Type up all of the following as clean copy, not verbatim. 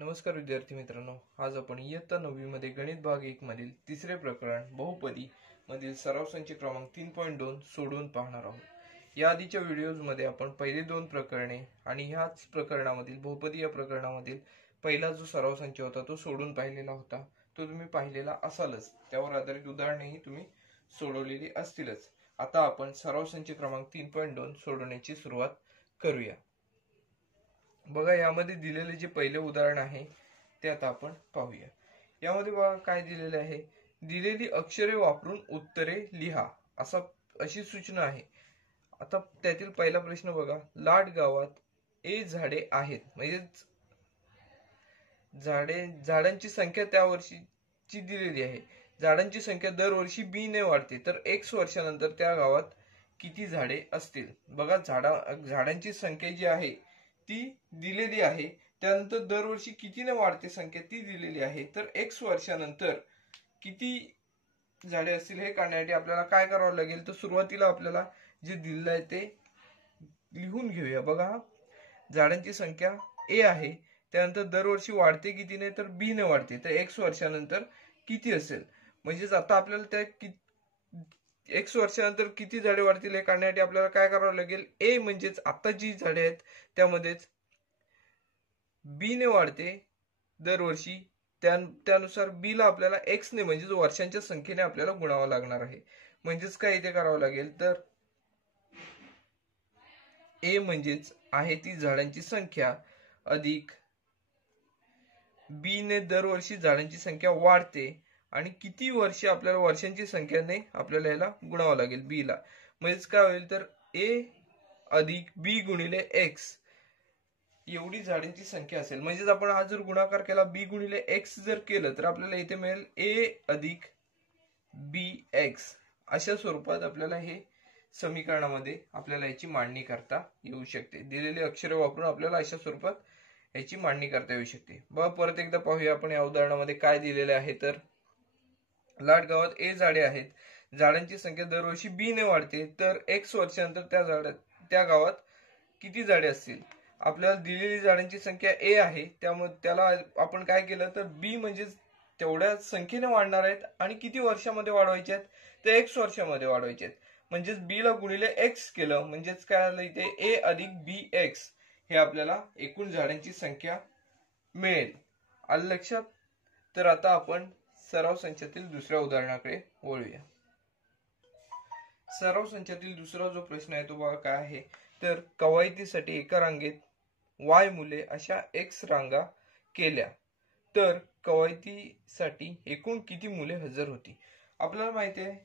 नमस्कार विद्यार्थी मित्रांनो, आज आपण इयत्ता 9वी मध्ये गणित भाग 1 मधील तिसरे प्रकरण बहुपदी मधील सराव संच क्रमांक 3.2 सोडवून पाहणार आहोत। या आधीच्या व्हिडिओज मध्ये आपण पहिले दोन प्रकरणे आणि ह्याच प्रकरणामधील बहुपदी या प्रकरणामधील पहिला जो सराव संच होता तो सोडून पाहिलेला होता। तो तुम्ही पाहिलेला असालच, त्यावर आधारित उदाहरणेही तुम्ही सोडवलेली असतीलच। आता आपण सराव संच क्रमांक 3.2 सोडवण्याची सुरुवात करूया। बघा, यामध्ये दिलेले जे पहिले उदाहरण आहे ते आता आपण पाहूया। यामध्ये बघा काय दिलेले आहे, दिलेली अक्षरे वापरून उत्तरे लिहा अशी सूचना आहे। आता त्यातील पहिला प्रश्न बघा, लाड गावात ए झाडे आहेत, म्हणजे झाडांची संख्या त्या वर्षीची दिलेली आहे। झाडांची संख्या दरवर्षी बी ने वाढते, तर x वर्षानंतर त्या गावात किती झाडे असतील। बघा, झाडांची संख्या जी आहे ती दिलेली आहे, त्यानंतर दरवर्षी कितीने वाढते संख्या ती दिलेली आहे, तर x वर्षानंतर किती झाडे असतील हे काढण्यासाठी आपल्याला काय करावं लागेल, तर सुरुवातीला आपल्याला जे दिलेलं आहे ते लिहून घेऊया। बघा, झाडांची संख्या a आहे, त्यानंतर दरवर्षी वाढते कितीने, तर b ने वाढते, तर x वर्षानंतर किती असेल। म्हणजेच आता आपल्याला त्या x वर्षानंतर किती झाडे वाढतील हे काढण्यासाठी आपल्याला काय करावं लागेल, a म्हणजेच आता जी झाडे आहेत त्यामध्येच b ने वाढते दरवर्षी, त्यानुसार b ला आपल्याला x ने म्हणजे वर्षांच्या संख्येने आपल्याला गुणावं लागणार आहे। म्हणजेच काय इथे करावं लागेल, तर a म्हणजेच आहे ती झाडांची संख्या अधिक b ने दरवर्षी झाडांची संख्या वाढते आणि किती वर्ष आपल्याला वर्षांची संख्याने आपल्याला याला गुणावं लागेल b ला। म्हणजेच काय होईल, तर a अधिक b गुणिले x एवढी झाडांची संख्या असेल। म्हणजेच आपण हा जर गुणाकार केला b गुणिले x जर केलं तर आपल्याला इथे मिळेल a अधिक bx। अशा स्वरूपात आपल्याला हे समीकरणामध्ये आपल्याला याची मांडणी करता येऊ शकते। दिलेली अक्षरे वापरून आपल्याला अशा स्वरूपात याची मांडणी करता येऊ शकते। बघा, परत एकदा पाहूया आपण या उदाहरणामध्ये काय दिलेले आहे, तर लाड गावात ए झाडे आहेत, झाडांची संख्या दरवर्षी बी ने वाढते, तर x वर्षानंतर त्या गावात किती झाडे असतील। आपल्याला दिलेली झाडांची संख्या a आहे, त्यामुळे त्याला आपण काय केलं, तर b म्हणजे तेवढ्या संख्येने वाढणार आहेत आणि किती वर्षामध्ये वाढवायचे आहेत, तर x वर्षामध्ये वाढवायचे आहेत। म्हणजेच b ला गुणिले x केलं, म्हणजेच काय आलं इथे a अधिक bx हे आपल्याला एकूण झाडांची संख्या मिळेल। आलं लक्षात। तर आता आपण सराव संचातील दुसऱ्या उदाहरणाकडे वळूया। सराव संचातील दुसरा जो प्रश्न आहे तो बघा काय आहे, तर कवायतीसाठी एका रांगेत y मुले अशा x रांगा केल्या, तर कवायतीसाठी एकूण किती मुले हजर होती। आपल्याला माहिती आहे,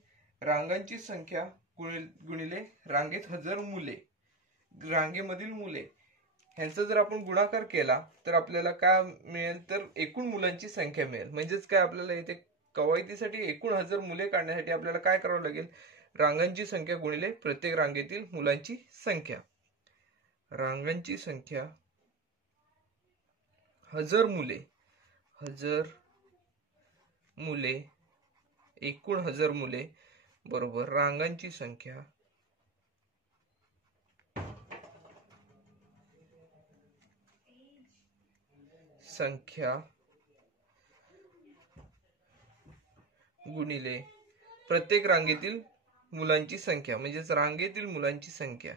रांगांची संख्या गुणिले रांगेत हजर मुले, रांगेमधील मुले ह्यांचा जर आपण गुणाकार केला तर आपल्याला काय मिळेल, तर एकूण मुलांची संख्या मिळेल। म्हणजेच काय, आपल्याला इथे कवायतीसाठी एकूण हजर मुले काढण्यासाठी आपल्याला काय करावं लागेल, रांगांची संख्या गुणिले प्रत्येक रांगेतील मुलांची संख्या। रांगांची संख्या हजर मुले एकूण हजर मुले बरोबर रांगांची संख्या गुणिले प्रत्येक रांगेतील मुलांची संख्या, म्हणजेच रांगेतील मुलांची संख्या।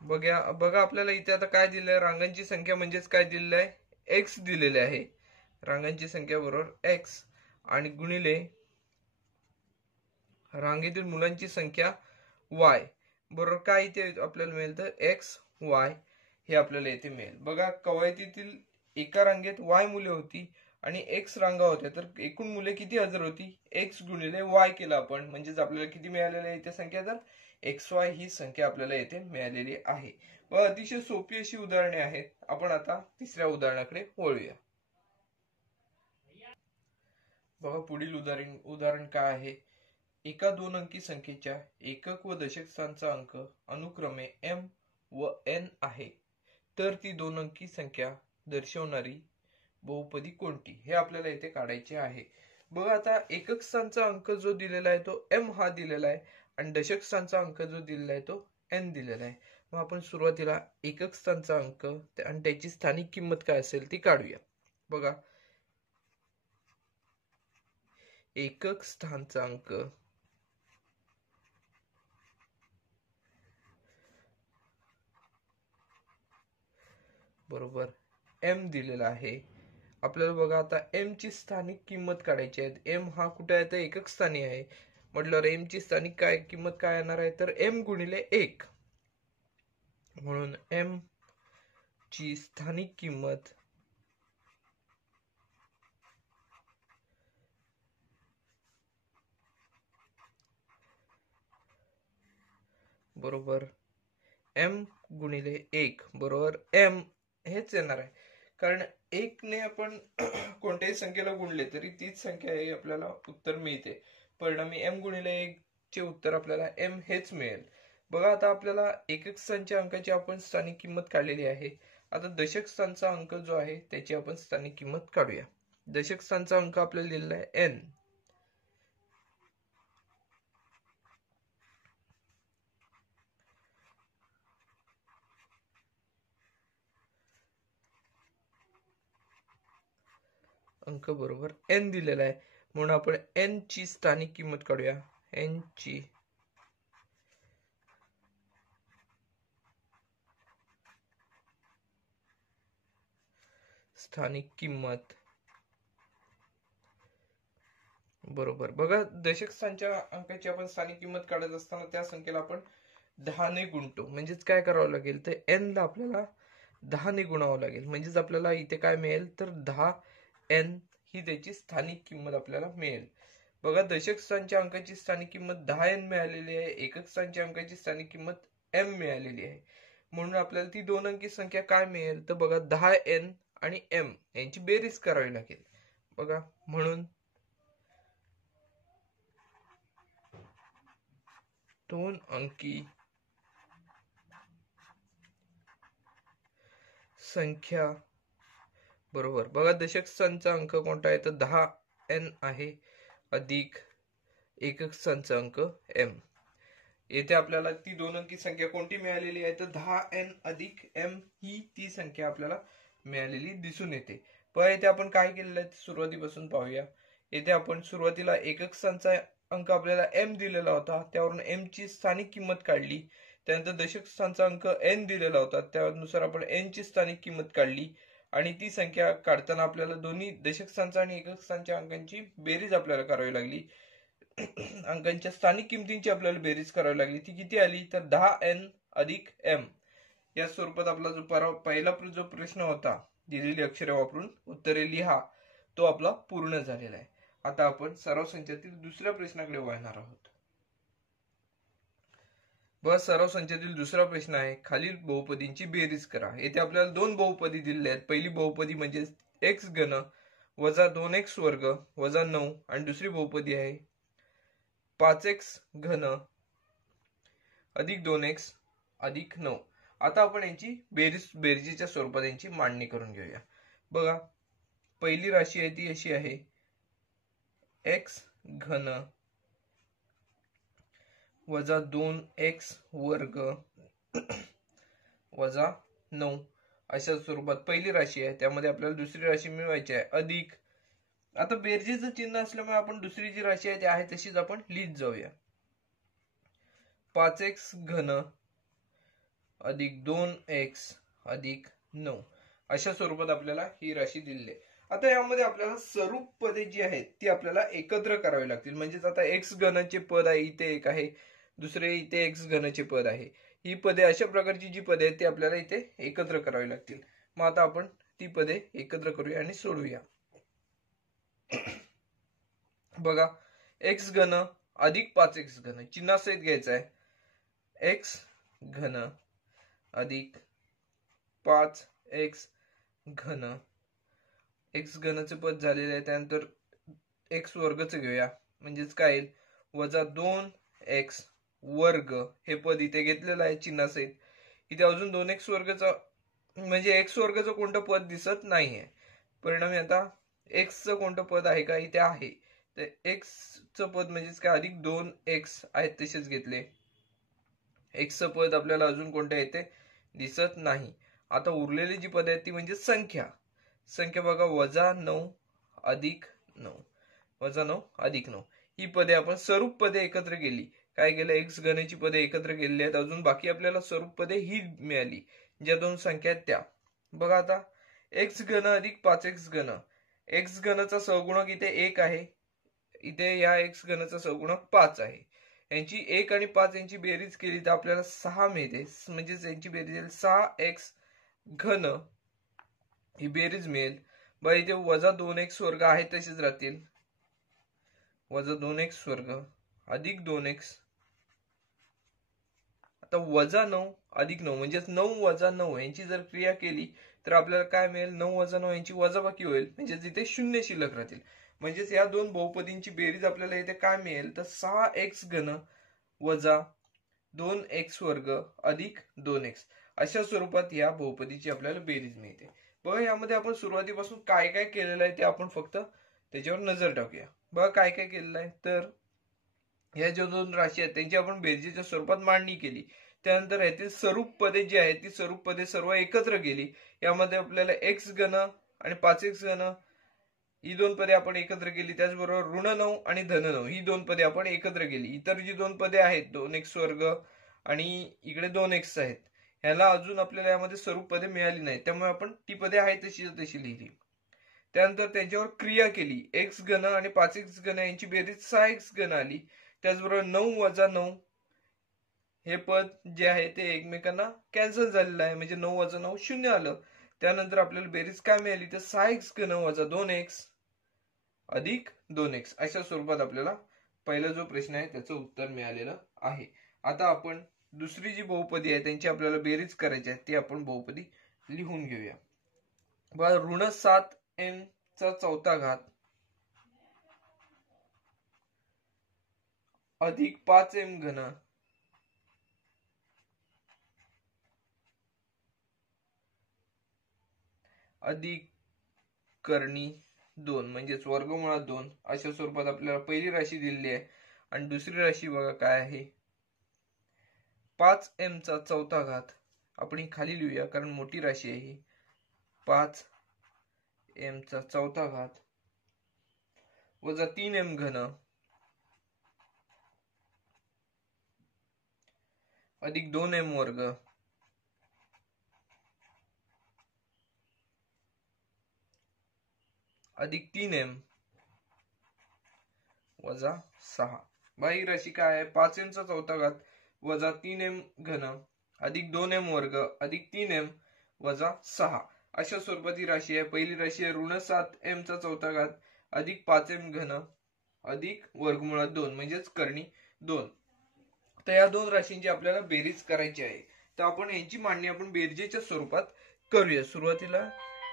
बघा आपल्याला इथे आता काय दिलेलं आहे, रांगांची संख्या म्हणजेच काय दिलेलं आहे, x दिलेले आहे। रांगांची संख्या बरोबर x आणि गुणिले रांगेतील मुलांची संख्या y बरोबर काय इथे आपल्याला मिळेल, तर x y हे आपल्याला इथे मिळेल। बघा, कवायतीतील एका रांगेत y मुले होती आणि x रांगा होत्या, तर एकूण मुले किती हजर होती, x गुणिले y केलं आपण, म्हणजेच आपल्याला किती मिळालेली आहे इथे संख्या, तर xy ही संख्या आपल्याला येथे मिळालेली आहे। व अतिशय सोपी अशी उदाहरणे आहेत। आपण आता तिसऱ्या उदाहरणाकडे वळूया। बघा, पुढील उदाहरण काय आहे, एका दोन अंकी संख्येच्या एकक व दशक स्थानचा अंक अनुक्रमे m व n आहे, तर ती दोन अंकी संख्या दर्शवणारी बहुपदी कोणती, हे आपल्याला इथे काढायचे आहे। बघा आता एकक स्थानचा अंक जो दिलेला आहे तो m हा दिलेला आहे आणि दशक स्थानचा अंक जो दिलेला आहे तो n दिलेला आहे. मग आपण सुरुवातीला एकक स्थानचा अंक आणि त्याची स्थानिक किंमत काय असेल ती काढूया. बघा एकक स्थानचा अंक बरोबर m दिलेला आहे. आपल्याला बघा आता m ची स्थानिक किंमत काढायची आहे. m हा कुठे आहे तर एकक स्थानी आहे म्हटल्यावर m ची स्थानिक काय किंमत काय येणार आहे तर m गुणिले 1. म्हणून m ची स्थानिक किंमत बरोबर m गुणिले 1 बरोबर m हेच येणार आहे. कारण 1 ने आपण कोणत्याही संख्येला गुणले तरी तीच संख्या आहे आपल्याला उत्तर मिळते. परिणामी m गुणिले 1 चे उत्तर आपल्याला m हेच मिळेल. बघा आता आपल्याला एकक स्थानच्या अंकाची आपण स्थानिक किंमत काढलेली आहे. आता दशक स्थानचा अंक जो आहे त्याची आपण स्थानिक किंमत काढूया. दशक स्थानचा अंक आपल्याला दिलेला आहे n. अंक बरोबर n दिलेला आहे म्हणून आपण n ची स्थानिक किंमत काढूया. n ची स्थानिक किंमत बरोबर बघा दशक स्थानच्या अंकाची आपण स्थानिक किंमत काढत असताना त्या संख्येला आपण 10 ने गुणतो. म्हणजेच काय करावं लागेल तर n ला आपल्याला 10 ने गुणावं लागेल. म्हणजेच आपल्याला इथे काय मिळेल तर 10n ही त्याची स्थानिक किंमत आपल्याला मिळेल. बघा दशक स्थानच्या अंकाची स्थानिक किंमत 10n मिळालेली आहे. एकक स्थानच्या अंकाची स्थानिक किंमत m मिळालेली आहे. म्हणून आपल्याला ती दोन अंकी संख्या काय मिळेल तर बघा 10n आणि m यांची बेरीज करावी लागेल. बघा म्हणून दोन अंकी संख्या बरोबर बघा दशक स्थानचा अंक कोणता आहे तर 10n आहे अधिक एकक स्थानचा अंक m. येथे आपल्याला ती दोन अंकी संख्या कोणती मिळालेली आहे तर 10n अधिक m ही ती संख्या आपल्याला मिळालेली दिसून येते. पण येथे आपण काय केलेलं आहे सुरुवातीपासून पाहूया. येथे आपण सुरुवातीला एकक स्थानचा अंक आपल्याला m दिलेला होता त्यावरून m ची स्थानिक किंमत काढली. त्यानंतर दशक स्थानचा अंक n दिलेला होता त्यानुसार आपण n ची स्थानिक किंमत काढली आणि ती संख्या काढताना आपल्याला दोन्ही दशक स्थानचा आणि एकक स्थानच्या अंकांची बेरीज आपल्याला करावी लागली. अंकांच्या स्थानिक किमतींची आपल्याला बेरीज करावी लागली. ती किती आली तर 10n अधिक m. या स्वरूपात आपला जो पहिला जो प्रश्न होता दिलेली अक्षरे वापरून उत्तरे लिहा तो आपला पूर्ण झालेला आहे. आता आपण सराव संचातील दुसऱ्या प्रश्नाकडे वळणार आहोत. बस सराव संचातील दुसरा प्रश्न आहे खालील बहुपदींची बेरीज करा. येथे आपल्याला दोन बहुपदी दिलेली आहेत. पहिली बहुपदी म्हणजे x घन वजा 2x वर्ग वजा 9 आणि दुसरी बहुपदी आहे 5x घन अधिक 2x अधिक 9. आता आपण यांची बेरजेच्या स्वरूपात यांची मांडणी करून घेऊया. बघा पहिली राशी आहे ती अशी आहे x घन वजा 2x वर्ग वजा 9 अशा स्वरूपात पहिली राशी आहे. त्यामध्ये आपल्याला दुसरी राशी मिळवायची आहे अधिक. आता बेरजेचं चिन्ह असल्यामुळे आपण दुसरी जी राशी आहे ती आहे तशीच आपण लिहित जाऊया. 5x घन अधिक 2x अधिक 9 अशा स्वरूपात आपल्याला ही राशी दिलेली आहे. आता यामध्ये आपल्याला स्वरूप पदे जी आहेत ती आपल्याला एकत्र करावी लागतील. म्हणजेच आता x घनचे पद आहे इथे एक आहे दुसरे इथे x घनचे पद आहे. ही पदे अशा प्रकारची जी पदे आहेत ती आपल्याला इथे एकत्र करावी लागतील. मग आता आपण ती पदे एकत्र करूया आणि सोडवूया. बघा x घन अधिक 5x घन चिन्हासहित घ्यायचं आहे. x घन अधिक 5x घन x घनचे पद झालेले आहे. त्यानंतर x वर्गच घेऊया म्हणजेच काय येईल वजा 2x वर्ग हे पद इथे घेतलेलं आहे चिन्हासहित. इथे अजून 2x वर्गचा म्हणजे x वर्गचं कोणतं पद दिसत नाहीये. परिणामी आता x चं कोणतं पद आहे का इथे आहे तर एक्सचं पद म्हणजेच काय अधिक 2x आहेत तसेच घेतले. एक्सचं पद आपल्याला अजून कोणते येते दिसत नाही. आता उरलेली जी पद आहेत ती म्हणजे संख्या. संख्या बघा -9 अधिक 9 -9 अधिक 9 ही पदे आपण स्वरूप पदे एकत्र केली. काय केलं एक्स गणाची पदे एकत्र केलेली आहेत. अजून बाकी आपल्याला स्वरूप पदे ही मिळाली ज्या दोन संख्या आहेत त्या. बघा आता एक्स घन अधिक 5x घन. एक्स घनचा सहगुणक इथे 1 आहे, इथे या एक्स घनचा सहगुणक 5 आहे. यांची 1 आणि 5 यांची बेरीज केली तर आपल्याला 6 मिळते. म्हणजेच यांची बेरीज 6x घन ही बेरीज मिळेल. बघा इथे -2x वर्ग आहे तसेच राहतील. -2x वर्ग अधिक 2x. आता -9 अधिक 9 म्हणजेच 9 - 9 यांची जर क्रिया केली तर आपल्याला काय मिळेल 9 - 9 यांची वजाबाकी होईल. म्हणजेच इथे शून्य शिल्लक राहतील. म्हणजेच या दोन बहुपदींची बेरीज आपल्याला इथे काय मिळेल तर 6x घन वजा 2x वर्ग अधिक 2x अशा स्वरूपात या बहुपदीची आपल्याला बेरीज मिळते. बघा यामध्ये आपण सुरुवातीपासून काय काय केलेलं आहे ते आपण फक्त त्याच्यावर नजर टाकूया. बघा काय काय केलेलं आहे तर या ज्या दोन राशी आहेत त्यांची आपण बेरजेच्या स्वरूपात मांडणी केली. त्यानंतर यातील स्वरूप पदे जी आहेत ती स्वरूप पदे सर्व एकत्र केली. यामध्ये आपल्याला x घन आणि 5x घन ही दोन पदे आपण एकत्र केली. त्याचबरोबर ऋण 9 आणि धन 9 ही दोन पदे आपण एकत्र केली. इतर जी दोन पदे आहेत 2x वर्ग आणि इकडे 2x आहेत ह्याला अजून आपल्याला यामध्ये स्वरूप पदे मिळाली नाही, त्यामुळे आपण ती पदे आहेत तशी तशी लिहिली. त्यानंतर त्यांच्यावर क्रिया केली. x घन आणि 5x घन यांची बेरीज 6x घन आली. त्याचबरोबर 9 - 9 हे पद जे आहे ते एकमेकांना कॅन्सल झालेलं आहे, म्हणजे 9 - 9 शून्य आलं. त्यानंतर आपल्याला बेरीज काय मिळाली तर 6x घन वजा 2x अधिक 2x अशा स्वरूपात आपल्याला पहिला जो प्रश्न आहे त्याचं उत्तर मिळालेलं आहे. आता आपण दुसरी जी बहुपदी आहे त्यांची आपल्याला बेरीज करायची आहे ती आपण बहुपदी लिहून घेऊया. बघा ऋण 7m चा चौथा घात अधिक 5m घन अधिक करणी 2 म्हणजेच वर्गमुळात 2 अशा स्वरूपात आपल्याला पहिली राशी दिलेली आहे. आणि दुसरी राशी बघा काय आहे 5m चा चौथा घात. आपण खाली लिहूया कारण मोठी राशी आहे ही. 5m चा चौथा घात वजा 3m घन अधिक 2m वर्ग अधिक 3m वजा 6. बाही राशी काय आहे 5m चा चौथा घात वजा 3m घन अधिक 2m वर्ग अधिक 3m वजा 6 अशा स्वरूपाची राशी आहे. पहिली राशी आहे ऋण 7m चा चौथा घात अधिक 5m घन अधिक वर्गमुळात 2 म्हणजेच करणी 2. तर या दोन राशींची आपल्याला बेरीज करायची आहे. तर आपण यांची मांडणी आपण बेरजेच्या स्वरूपात करूया. सुरुवातीला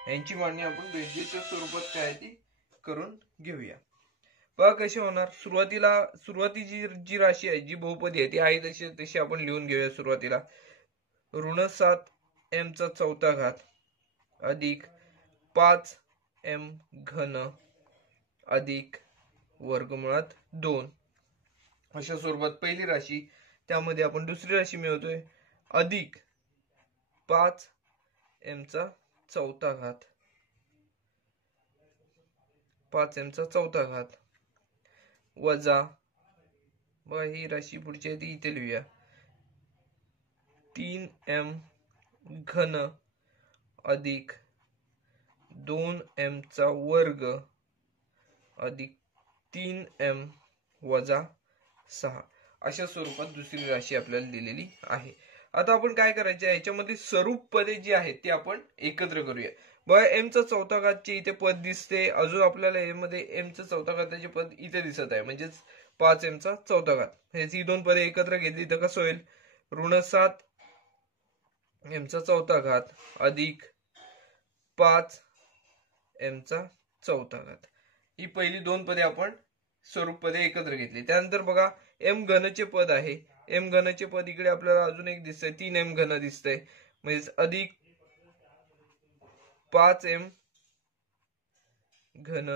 यांची मांडणी आपण बेरजेच्या स्वरूपात काय ती करून घेऊया. बघा कशी होणार. सुरुवातीची जी राशी आहे जी बहुपदी आहे ती आहे तशी आपण लिहून घेऊया. सुरुवातीला ऋण 7m चा चौथा घात अधिक 5m घन अधिक वर्गमुळात 2 अशा स्वरूपात पहिली राशी. त्यामध्ये आपण दुसरी राशी मिळवतोय अधिक 5m चा चौथा घात 5m चा चौथा घात वजा बघा ही राशी पुढची आहे ती इथे लिहूया 3m घन अधिक 2m चा वर्ग अधिक 3m वजा 6 अशा स्वरूपात दुसरी राशी आपल्याला दिलेली आहे. आता आपण काय करायचे याच्यामध्ये स्वरूप पदे जी आहेत ती आपण एकत्र करूया. बघा m चा चौथा घातचे इथे पद दिसते. अजून आपल्याला यामध्ये m चा चौथा घाताचे पद इथे दिसत आहे म्हणजेच 5m चा चौथा घात. ही दोन पदे एकत्र घेतली तर कसं होईल ऋण 7m चा चौथा घात अधिक 5m चा चौथा घात. ही पहिली दोन पदे आपण स्वरूप पदे एकत्र घेतली. त्यानंतर बघा m घनचे पद आहे. m घनचे पद इकडे आपल्याला अजून एक दिसतंय 3m घन दिसतंय म्हणजे अधिक 5m घन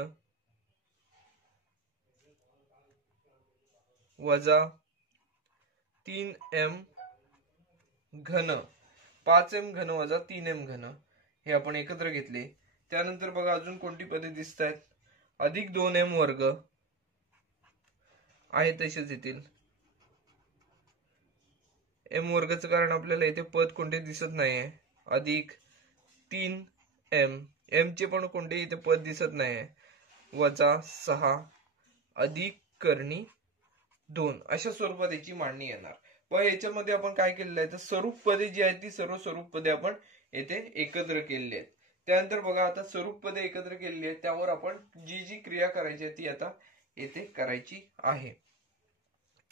वजा 3m घन, 5m घन वजा 3m घन हे आपण एकत्र घेतले. त्यानंतर बघा अजून कोणती पदे दिसत आहेत. अधिक 2m वर्ग आहे तसेच येतील. m वर्गचं कारण आपल्याला इथे पद कोणते दिसत नाहीये. अधिक 3m, m चे पण कोणते इथे पद दिसत नाहीये. वजा 6 अधिक करणी 2 अशा स्वरूपात याची मांडणी येणार. पण याच्यामध्ये आपण काय केलेलं आहे तर स्वरूप पदे जी आहेत ती सर्व स्वरूप पदे आपण येथे एकत्र केलेली आहेत. त्यानंतर बघा आता स्वरूप पदे एकत्र केलेली आहेत त्यावर आपण जी जी क्रिया करायची आहे ती आता येथे करायची आहे.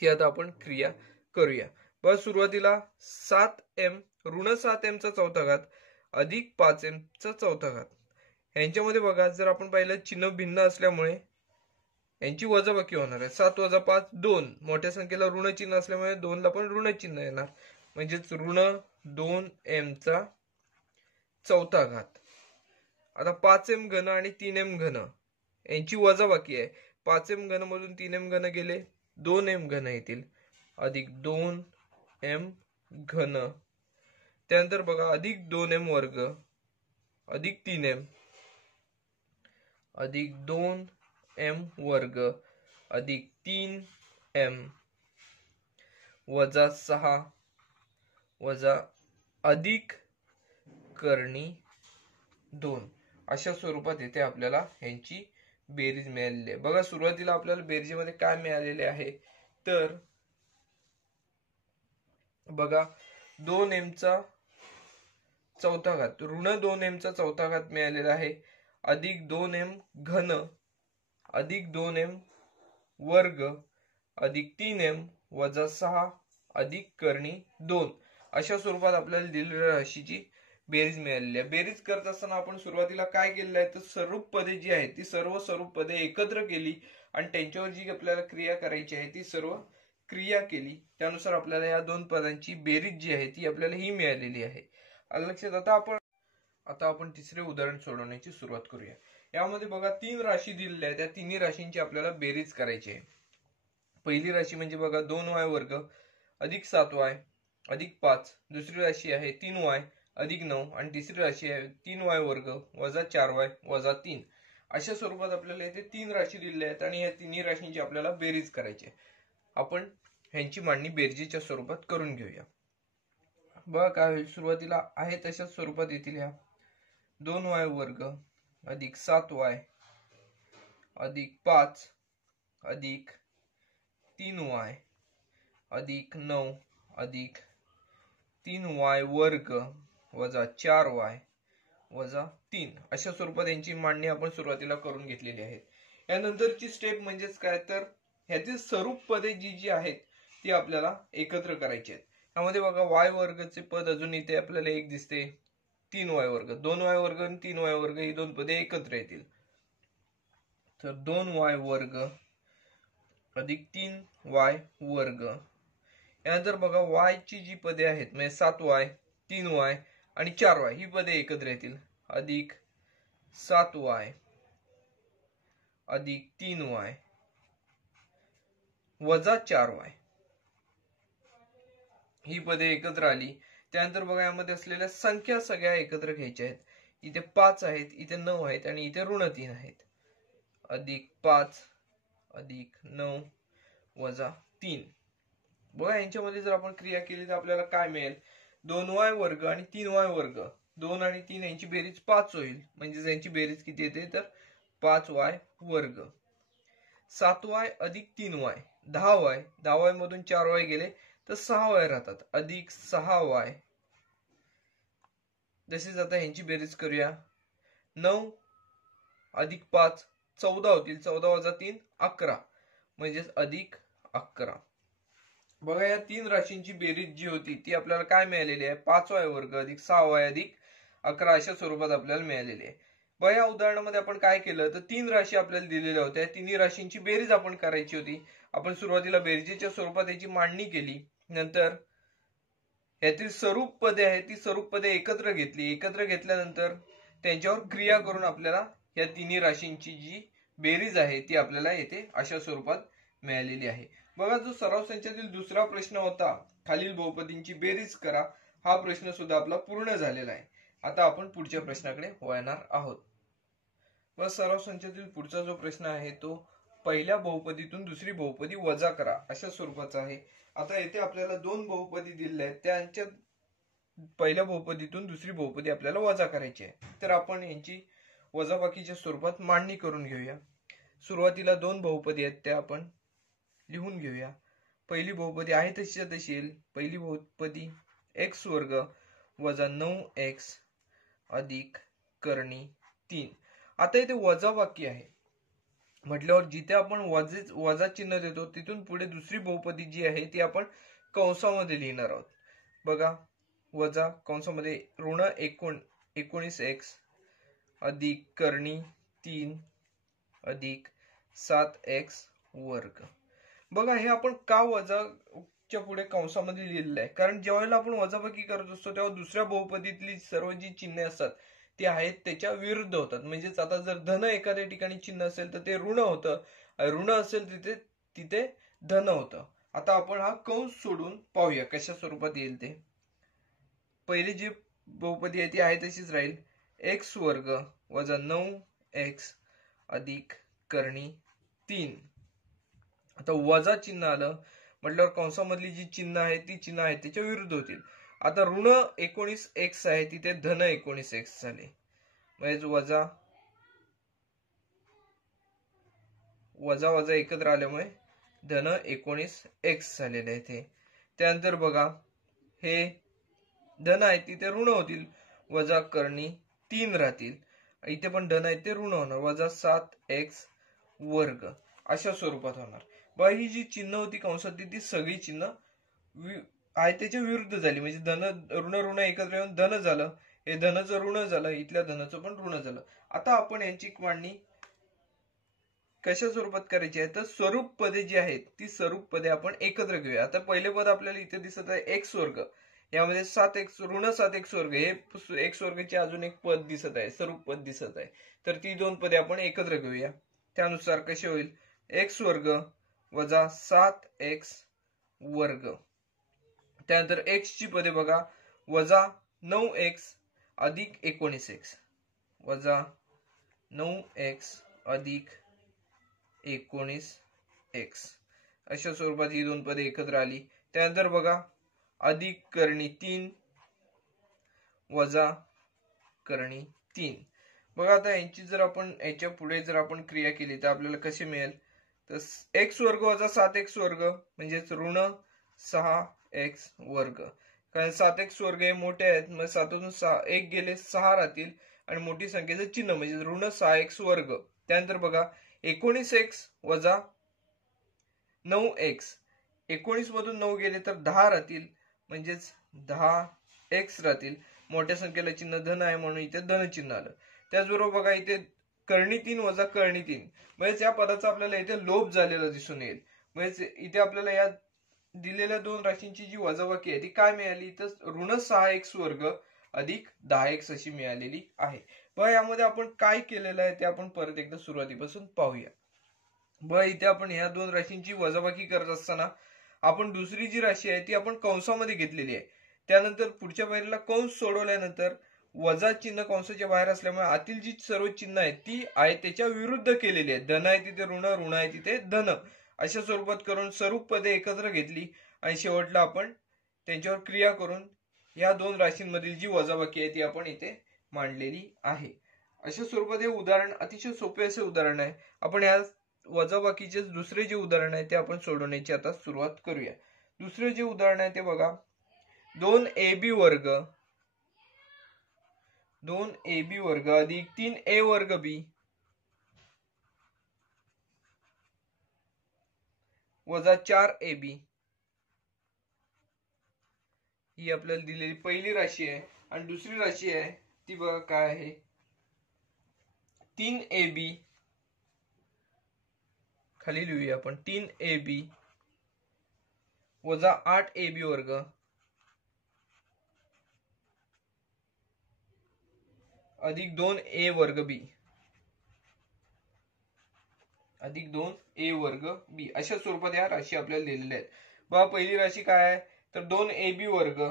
ती आता आपण क्रिया करूया. बघा सुरुवातीला 7m ऋण 7m चा चौथा घात अधिक 5m चा चौथा घात. यांच्यामध्ये बघा जर आपण पाहिलं चिन्ह भिन्न असल्यामुळे यांची वजाबाकी होणार आहे. 7 वजा 5 2, मोठ्या संख्येला ऋण चिन्ह असल्यामुळे 2 ला पण ऋण चिन्ह येणार, म्हणजेच ऋण 2m चा चौथा घात. आता 5m घन आणि 3m घन यांची वजाबाकी आहे. 5m घन मधून 3m घन गेले 2m घन येतील अधिक 2m घन. त्यानंतर बघा अधिक 2m वर्ग अधिक 3m अधिक 2m वर्ग अधिक 3m वजा 6 वजा अधिक करणी 2 अशा स्वरूपात येथे आपल्याला यांची बेरीज मिळालेली आहे. बघा सुरुवातीला आपल्याला बेरजेमध्ये काय मिळालेले आहे तर बघा 2m चा चौथा घात ऋण 2m चा चौथा घात मिळालेला आहे अधिक 2m घन अधिक 2m वर्ग अधिक 3m वजा 6 अधिक करणी 2 अशा स्वरूपात आपल्याला दिलेल्या राशीची बेरीज मिळालेली आहे. बेरीज करत असताना आपण सुरुवातीला काय केलेलं आहे तर स्वरूप पदे जी आहेत ती सर्व स्वरूप पदे एकत्र केली आणि त्यांच्यावर जी आपल्याला क्रिया करायची आहे ती सर्व क्रिया केली. त्यानुसार आपल्याला या दोन पदांची बेरीज जी आहे ती आपल्याला ही मिळालेली आहे. लक्षात. आता आपण तिसरे उदाहरण सोडवण्याची सुरुवात करूया. यामध्ये बघा 3 राशी दिलेल्या आहेत. त्या तिन्ही राशींची आपल्याला बेरीज करायची आहे. पहिली राशी म्हणजे बघा 2y वर्ग अधिक 7y अधिक 5. दुसरी राशी आहे 3y अधिक 9 आणि तिसरी राशी आहे 3y वर्ग वजा 4y वजा 3. अशा स्वरूपात आपल्याला इथे 3 राशी दिलेल्या आहेत आणि या तिन्ही राशींची आपल्याला बेरीज करायची आहे. आपण ह्यांची मांडणी बेरजेच्या स्वरूपात करून घेऊया. बघा काय होईल. सुरुवातीला आहे तशाच स्वरूपात येतील. ह्या 2y वर्ग अधिक 7y अधिक 5 अधिक 3y अधिक 9 अधिक 3y वर्ग वजा 4y वजा 3 अशा स्वरूपात यांची मांडणी आपण सुरुवातीला करून घेतलेली आहे. यानंतरची स्टेप म्हणजेच काय तर ह्यातील स्वरूप पदे जी जी आहेत ती आपल्याला एकत्र करायची आहेत. यामध्ये बघा y वर्गचे पद अजून इथे आपल्याला एक दिसते 3y वर्ग. 2y वर्ग आणि 3y वर्ग ही दोन पदे एकत्र येतील. तर 2y वर्ग अधिक 3y वर्ग. यानंतर बघा y ची जी पदे आहेत म्हणजे 7y 3y आणि 4y ही पदे एकत्र येतील अधिक 7y अधिक 3y वजा 4y ही पदे एकत्र आली. त्यानंतर बघा यामध्ये असलेल्या संख्या सगळ्या एकत्र घ्यायच्या आहेत. इथे 5 आहेत, इथे 9 आहेत आणि इथे ऋण 3 आहेत. अधिक 5 अधिक 9 वजा 3. बघा यांच्यामध्ये जर आपण क्रिया केली तर आपल्याला काय मिळेल. 2y वर्ग आणि 3y वर्ग 2 आणि 3 यांची बेरीज 5 होईल. म्हणजे यांची बेरीज किती येते तर 5y वर्ग. 7y अधिक 3y 10y 10y मधून 4y गेले तर 6y राहतात अधिक 6y. तसेच आता यांची बेरीज करूया. 9 अधिक 5 14 होतील. 14 वजा 3 11 म्हणजेच अधिक 11. बघा या 3 राशींची बेरीज जी होती ती आपल्याला काय मिळालेली आहे 5y वर्ग अधिक 6y अधिक 11 अशा स्वरूपात आपल्याला मिळालेली आहे. बघा या उदाहरणामध्ये आपण काय केलं तर 3 राशी आपल्याला दिलेल्या होत्या. तिन्ही राशींची बेरीज आपण करायची होती. आपण सुरुवातीला बेरजेच्या स्वरूपात याची मांडणी केली. नंतर यातील स्वरूप पदे आहेत ती स्वरूप पदे एकत्र घेतली. एकत्र घेतल्यानंतर त्यांच्यावर क्रिया करून आपल्याला या तिन्ही राशींची जी बेरीज आहे ती आपल्याला येथे अशा स्वरूपात मिळालेली आहे. बघा, जो सराव संचातील दुसरा प्रश्न होता, खालील बहुपदींची बेरीज करा, हा प्रश्न सुद्धा आपला पूर्ण झालेला आहे. आता आपण पुढच्या प्रश्नाकडे वळणार आहोत. व सराव संचातील पुढचा जो प्रश्न आहे तो पहिल्या बहुपदीतून दुसरी बहुपदी वजा करा अशा स्वरूपाचा आहे. आता येथे आपल्याला दोन बहुपदी दिलेल्या आहेत, त्यांच्या पहिल्या बहुपदीतून दुसरी बहुपदी आपल्याला वजा करायची आहे. तर आपण यांची वजाबाकीच्या स्वरूपात मांडणी करून घेऊया. सुरुवातीला दोन बहुपदी आहेत त्या आपण लिहून घेऊया. पहिली बहुपदी आहे तशीच्या तशी येईल. पहिली बहुपदी x वर्ग वजा 9x अधिक करणी 3. आता इथे वजाबाकी आहे म्हटल्यावर जिथे आपण वजा चिन्ह देतो तिथून पुढे दुसरी बहुपदी जी आहे ती आपण कंसामध्ये लिहिणार आहोत. बघा, वजा कंसामध्ये ऋण 19x अधिक करणी 3 अधिक 7x वर्ग. बघा, हे आपण का वजाच्या पुढे कंसामध्ये लिहिलेलं आहे, कारण जेव्हा आपण वजाबाकी करत असतो तेव्हा दुसऱ्या बहुपदीतली सर्व जी चिन्हे असतात ती आहेत त्याच्या विरुद्ध होतात. म्हणजेच आता जर धन एखाद्या ठिकाणी चिन्ह असेल तर ते ऋण होतं, ऋण असेल तिथे धन होतं. आता आपण हा कंस सोडून पाहूया कशा स्वरूपात येईल ते. पहिली जी बहुपदी आहे ती आहे तशीच राहील. x वर्ग वजा 9x अधिक करणी 3. आता वजा चिन्ह आलं म्हटल्यावर कंसामधली जी चिन्ह आहे ती चिन्ह आहे त्याच्या विरुद्ध होतील. आता ऋण 19x आहे तिथे धन 19x झाले, म्हणजे वजा वजा वजा एकत्र आल्यामुळे धन 19x झालेले आहे ते. त्यानंतर बघा, हे धन आहे तिथे ऋण होतील, वजा करणी 3 राहतील. इथे पण धन आहे ते ऋण होणार, वजा 7x वर्ग अशा स्वरूपात होणार. बघा, ही जी चिन्ह होती कंसातली ती सगळी चिन्ह आहे त्याच्या विरुद्ध झाली. म्हणजे धन ऋण ऋण एकत्र येऊन धन झालं, हे धनचं ऋण झालं, इथल्या धनाचं पण ऋण झालं. आता आपण यांची मांडणी कशा स्वरूपात करायची आहे तर स्वरूप पदे जी आहेत ती स्वरूप पदे आपण एकत्र घेऊया. आता पहिले पद आपल्याला इथे दिसत आहे x वर्ग, यामध्ये 7x ऋण 7x वर्ग, हे x वर्गचे अजून एक पद दिसत आहे, स्वरूप पद दिसत आहे. तर ती दोन पदे आपण एकत्र घेऊया. त्यानुसार कसे होईल, x वर्ग वजा 7x वर्ग. त्यानंतर x ची पदे बघा, वजा 9x अधिक 19x वजा 9x अधिक 19x अशा स्वरूपात ही दोन पदे एकत्र आली. त्यानंतर बघा, अधिक करणी 3 वजा करणी 3. बघा, आता यांची जर आपण याच्या पुढे जर आपण क्रिया केली तर आपल्याला कसे मिळेल, तर x वर्ग वजा 7x वर्ग म्हणजेच ऋण 6x वर्ग. कारण 7x वर्ग हे मोठे आहेत, मग 7तून 1 गेले 6 राहतील आणि मोठी संख्येचं चिन्ह म्हणजे ऋण 6x वर्ग. त्यानंतर बघा, 19x वजा 9x, 19 मधून 9 गेले तर 10 राहतील, म्हणजेच 10x राहतील. मोठ्या संख्येला चिन्ह धन आहे म्हणून इथे धन चिन्ह आलं. त्याचबरोबर बघा, इथे करणी 3 वजा करणी 3, म्हणजे या पदाचा आपल्याला इथे लोप झालेला दिसून येईल. म्हणजे इथे आपल्याला या दिलेल्या दोन राशींची जी वजाबाकी आहे ती काय मिळाली, तर ऋण 6x वर्ग अधिक 10x अशी मिळालेली आहे. बघा, यामध्ये आपण काय केलेलं आहे ते आपण परत एकदा सुरुवातीपासून पाहूया. बघा, इथे आपण ह्या दोन राशींची वजाबाकी करत असताना आपण दुसरी जी राशी आहे ती आपण कंसामध्ये घेतलेली आहे. त्यानंतर पुढच्या पायरीला कंस सोडवल्यानंतर वजा चिन्ह कंसाच्या बाहेर असल्यामुळे आतील जी सर्व चिन्ह आहेत ती आहे त्याच्या विरुद्ध केलेली आहेत. धन आहे तिथे ऋण, ऋण आहे तिथे धन, अशा स्वरूपात करून स्वरूप पदे एकत्र घेतली आणि शेवटला आपण त्यांच्यावर क्रिया करून या दोन राशींमधील जी वजाबाकी आहे ती आपण इथे मांडलेली आहे. अशा स्वरूपात हे उदाहरण अतिशय सोपे असे उदाहरण आहे. आपण या वजाबाकीचे दुसरे जे उदाहरण आहे ते आपण सोडवण्याची आता सुरुवात करूया. दुसरे जे उदाहरण आहे ते बघा, 2ab वर्ग अधिक 3a वर्ग b वजा 4ab ही आपल्याला दिलेली पहिली राशी आहे. आणि दुसरी राशी आहे ती बघा काय आहे, 3ab, खाली लिहूया आपण 3ab वजा 8ab वर्ग अधिक 2a वर्ग b अधिक 2a वर्ग b अशा स्वरूपात या राशी आपल्याला दिलेल्या आहेत. बघा पहिली राशी काय आहे तर 2ab वर्ग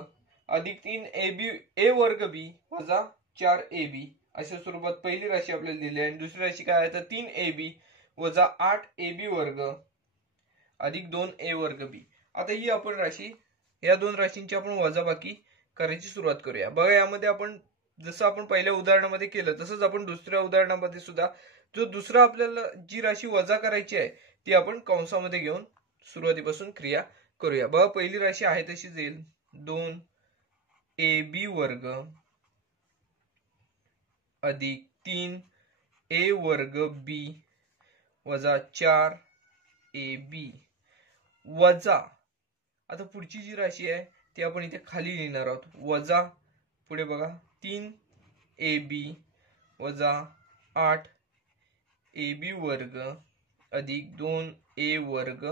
अधिक 3ab a वर्ग b वजा 4ab अशा स्वरूपात पहिली राशी आपल्याला दिली आहे. दुसरी राशी काय आहे तर 3ab वजा 8ab वर्ग अधिक 2a वर्ग b. आता ही आपण राशी या दोन राशींची आपण वजाबाकी करायची सुरुवात करूया. बघा यामध्ये आपण जसं आपण पहिल्या उदाहरणामध्ये केलं तसंच आपण दुसऱ्या उदाहरणामध्ये सुद्धा जो दुसरा आपल्याला जी राशी वजा करायची आहे ती आपण कंसामध्ये घेऊन सुरुवातीपासून क्रिया करूया. बघा पहिली राशी आहे तशीच येईल 2ab वर्ग अधिक 3a वर्ग b वजा 4ab वजा आता पुढची जी राशी आहे ती आपण इथे खाली लिहिणार आहोत वजा पुढे बघा 3ab वजा 8ab वर्ग अधिक 2a वर्ग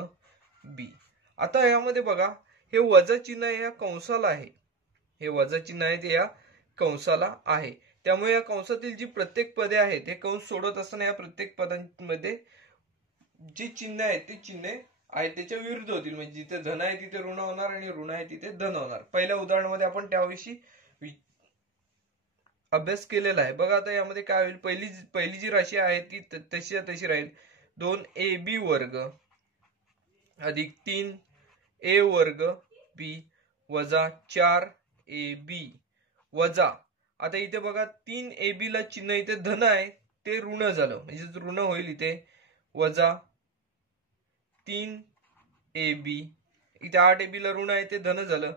b. आता यामध्ये बघा हे वजा चिन्ह या कंसाला आहे, हे वजा चिन्ह आहे ते या कंसाला आहे. त्यामुळे या कंसातील जी प्रत्येक पदे आहेत हे कंस सोडत असताना या प्रत्येक पदांमध्ये जी चिन्ह आहेत ते चिन्ह आहेत त्याच्या विरुद्ध होतील. म्हणजे जिथे धन आहे तिथे ऋण होणार आणि ऋण आहे तिथे धन होणार. पहिल्या उदाहरणामध्ये आपण त्याविषयी अभ्यास केलेला आहे. बघा आता यामध्ये काय होईल पहिली जी राशी आहे ती तशी राहील 2ab वर्ग अधिक 3a वर्ग b वजा 4ab वजा आता इथे बघा 3ab ला चिन्ह इथे धन आहे ते ऋण झालं म्हणजे ऋण होईल इथे वजा 3ab इथे 8ab ला ऋण आहे ते धन झालं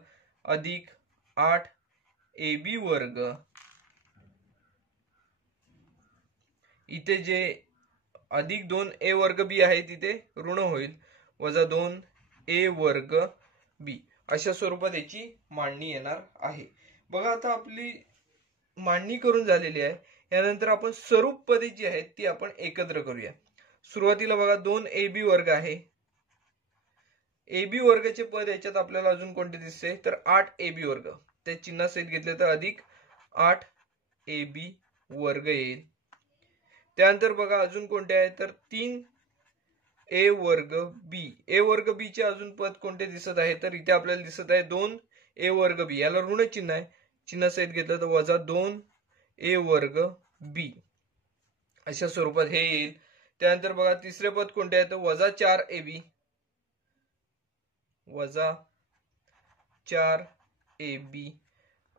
अधिक 8ab वर्ग इथे जे अधिक 2a वर्ग b आहे तिथे ऋण होईल वजा 2a वर्ग b अशा स्वरूपात याची मांडणी येणार आहे. बघा आता आपली मांडणी करून झालेली आहे. यानंतर आपण स्वरूप पदे जी आहेत ती आपण एकत्र करूया. सुरुवातीला बघा 2ab वर्ग आहे. ab वर्गाचे पद याच्यात आपल्याला अजून कोणते दिसते तर 8ab वर्ग त्या चिन्हासहित घेतले तर अधिक 8ab वर्ग येईल. त्यानंतर बघा अजून कोणते आहे तर 3a वर्ग b. a वर्ग b चे अजून पद कोणते दिसत आहे तर इथे आपल्याला दिसत आहे 2a वर्ग b याला ऋण चिन्ह आहे चिन्हासहित घेतलं तर वजा 2a वर्ग b अशा स्वरूपात हे येईल. त्यानंतर बघा तिसरे पद कोणते आहे तर वजा 4ab वजा 4ab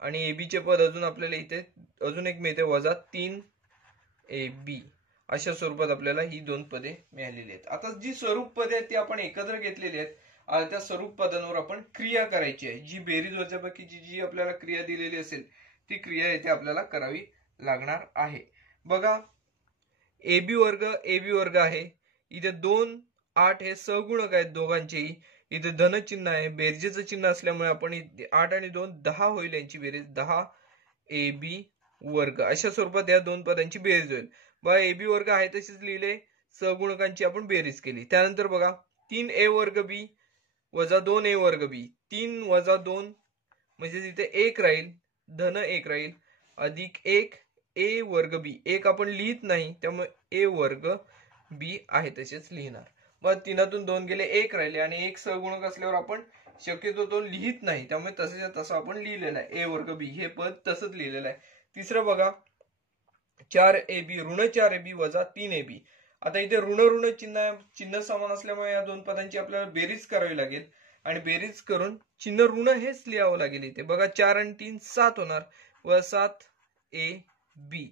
आणि ab चे पद अजून आपल्याला इथे अजून एक मिळते वजा 3ab अशा स्वरूपात आपल्याला ही दोन पदे मिळालेली आहेत. आता जी स्वरूप पदे आहेत ती आपण एकत्र घेतलेली आहेत. त्या स्वरूप पदांवर आपण क्रिया करायची आहे. जी बेरीज वजाबाकीची जी आपल्याला क्रिया दिलेली असेल ती क्रिया येथे आपल्याला करावी लागणार आहे. बघा ab वर्ग आहे. इथे 2 8 हे सहगुणक आहेत दोघांचेही. इथे धन चिन्ह आहे बेरजेचं चिन्ह असल्यामुळे आपण 8 आणि 2 10 होईल यांची बेरीज 10ab वर्ग अशा स्वरूपात या दोन पदांची बेरीज होईल. बघा ab वर्ग आहे तसेच लिहिले सहगुणकांची आपण बेरीज केली. त्यानंतर बघा 3a वर्ग b वजा 2a वर्ग b 3 वजा 2 म्हणजे तिथे 1 राहील धन 1 राहील अधिक 1a वर्ग b 1 आपण लिहित नाही त्यामुळे a वर्ग b आहे तसेच लिहिणार. मग 3तून 2 गेले 1 राहिले आणि 1 सहगुणक असल्यावर आपण शक्यतो तो लिहित नाही त्यामुळे तसंच्या तसं आपण लिहिलेलं आहे a वर्ग b हे पद तसंच लिहिलेलं आहे. तिसरं बघा 4ab ऋण 4ab वजा 3ab. आता इथे ऋण चिन्ह समान असल्यामुळे या दोन पदांची आपल्याला बेरीज करावी लागेल आणि बेरीज करून चिन्ह ऋण हेच लिहावं लागेल. इथे बघा 4 आणि 3 7 होणार व 7ab.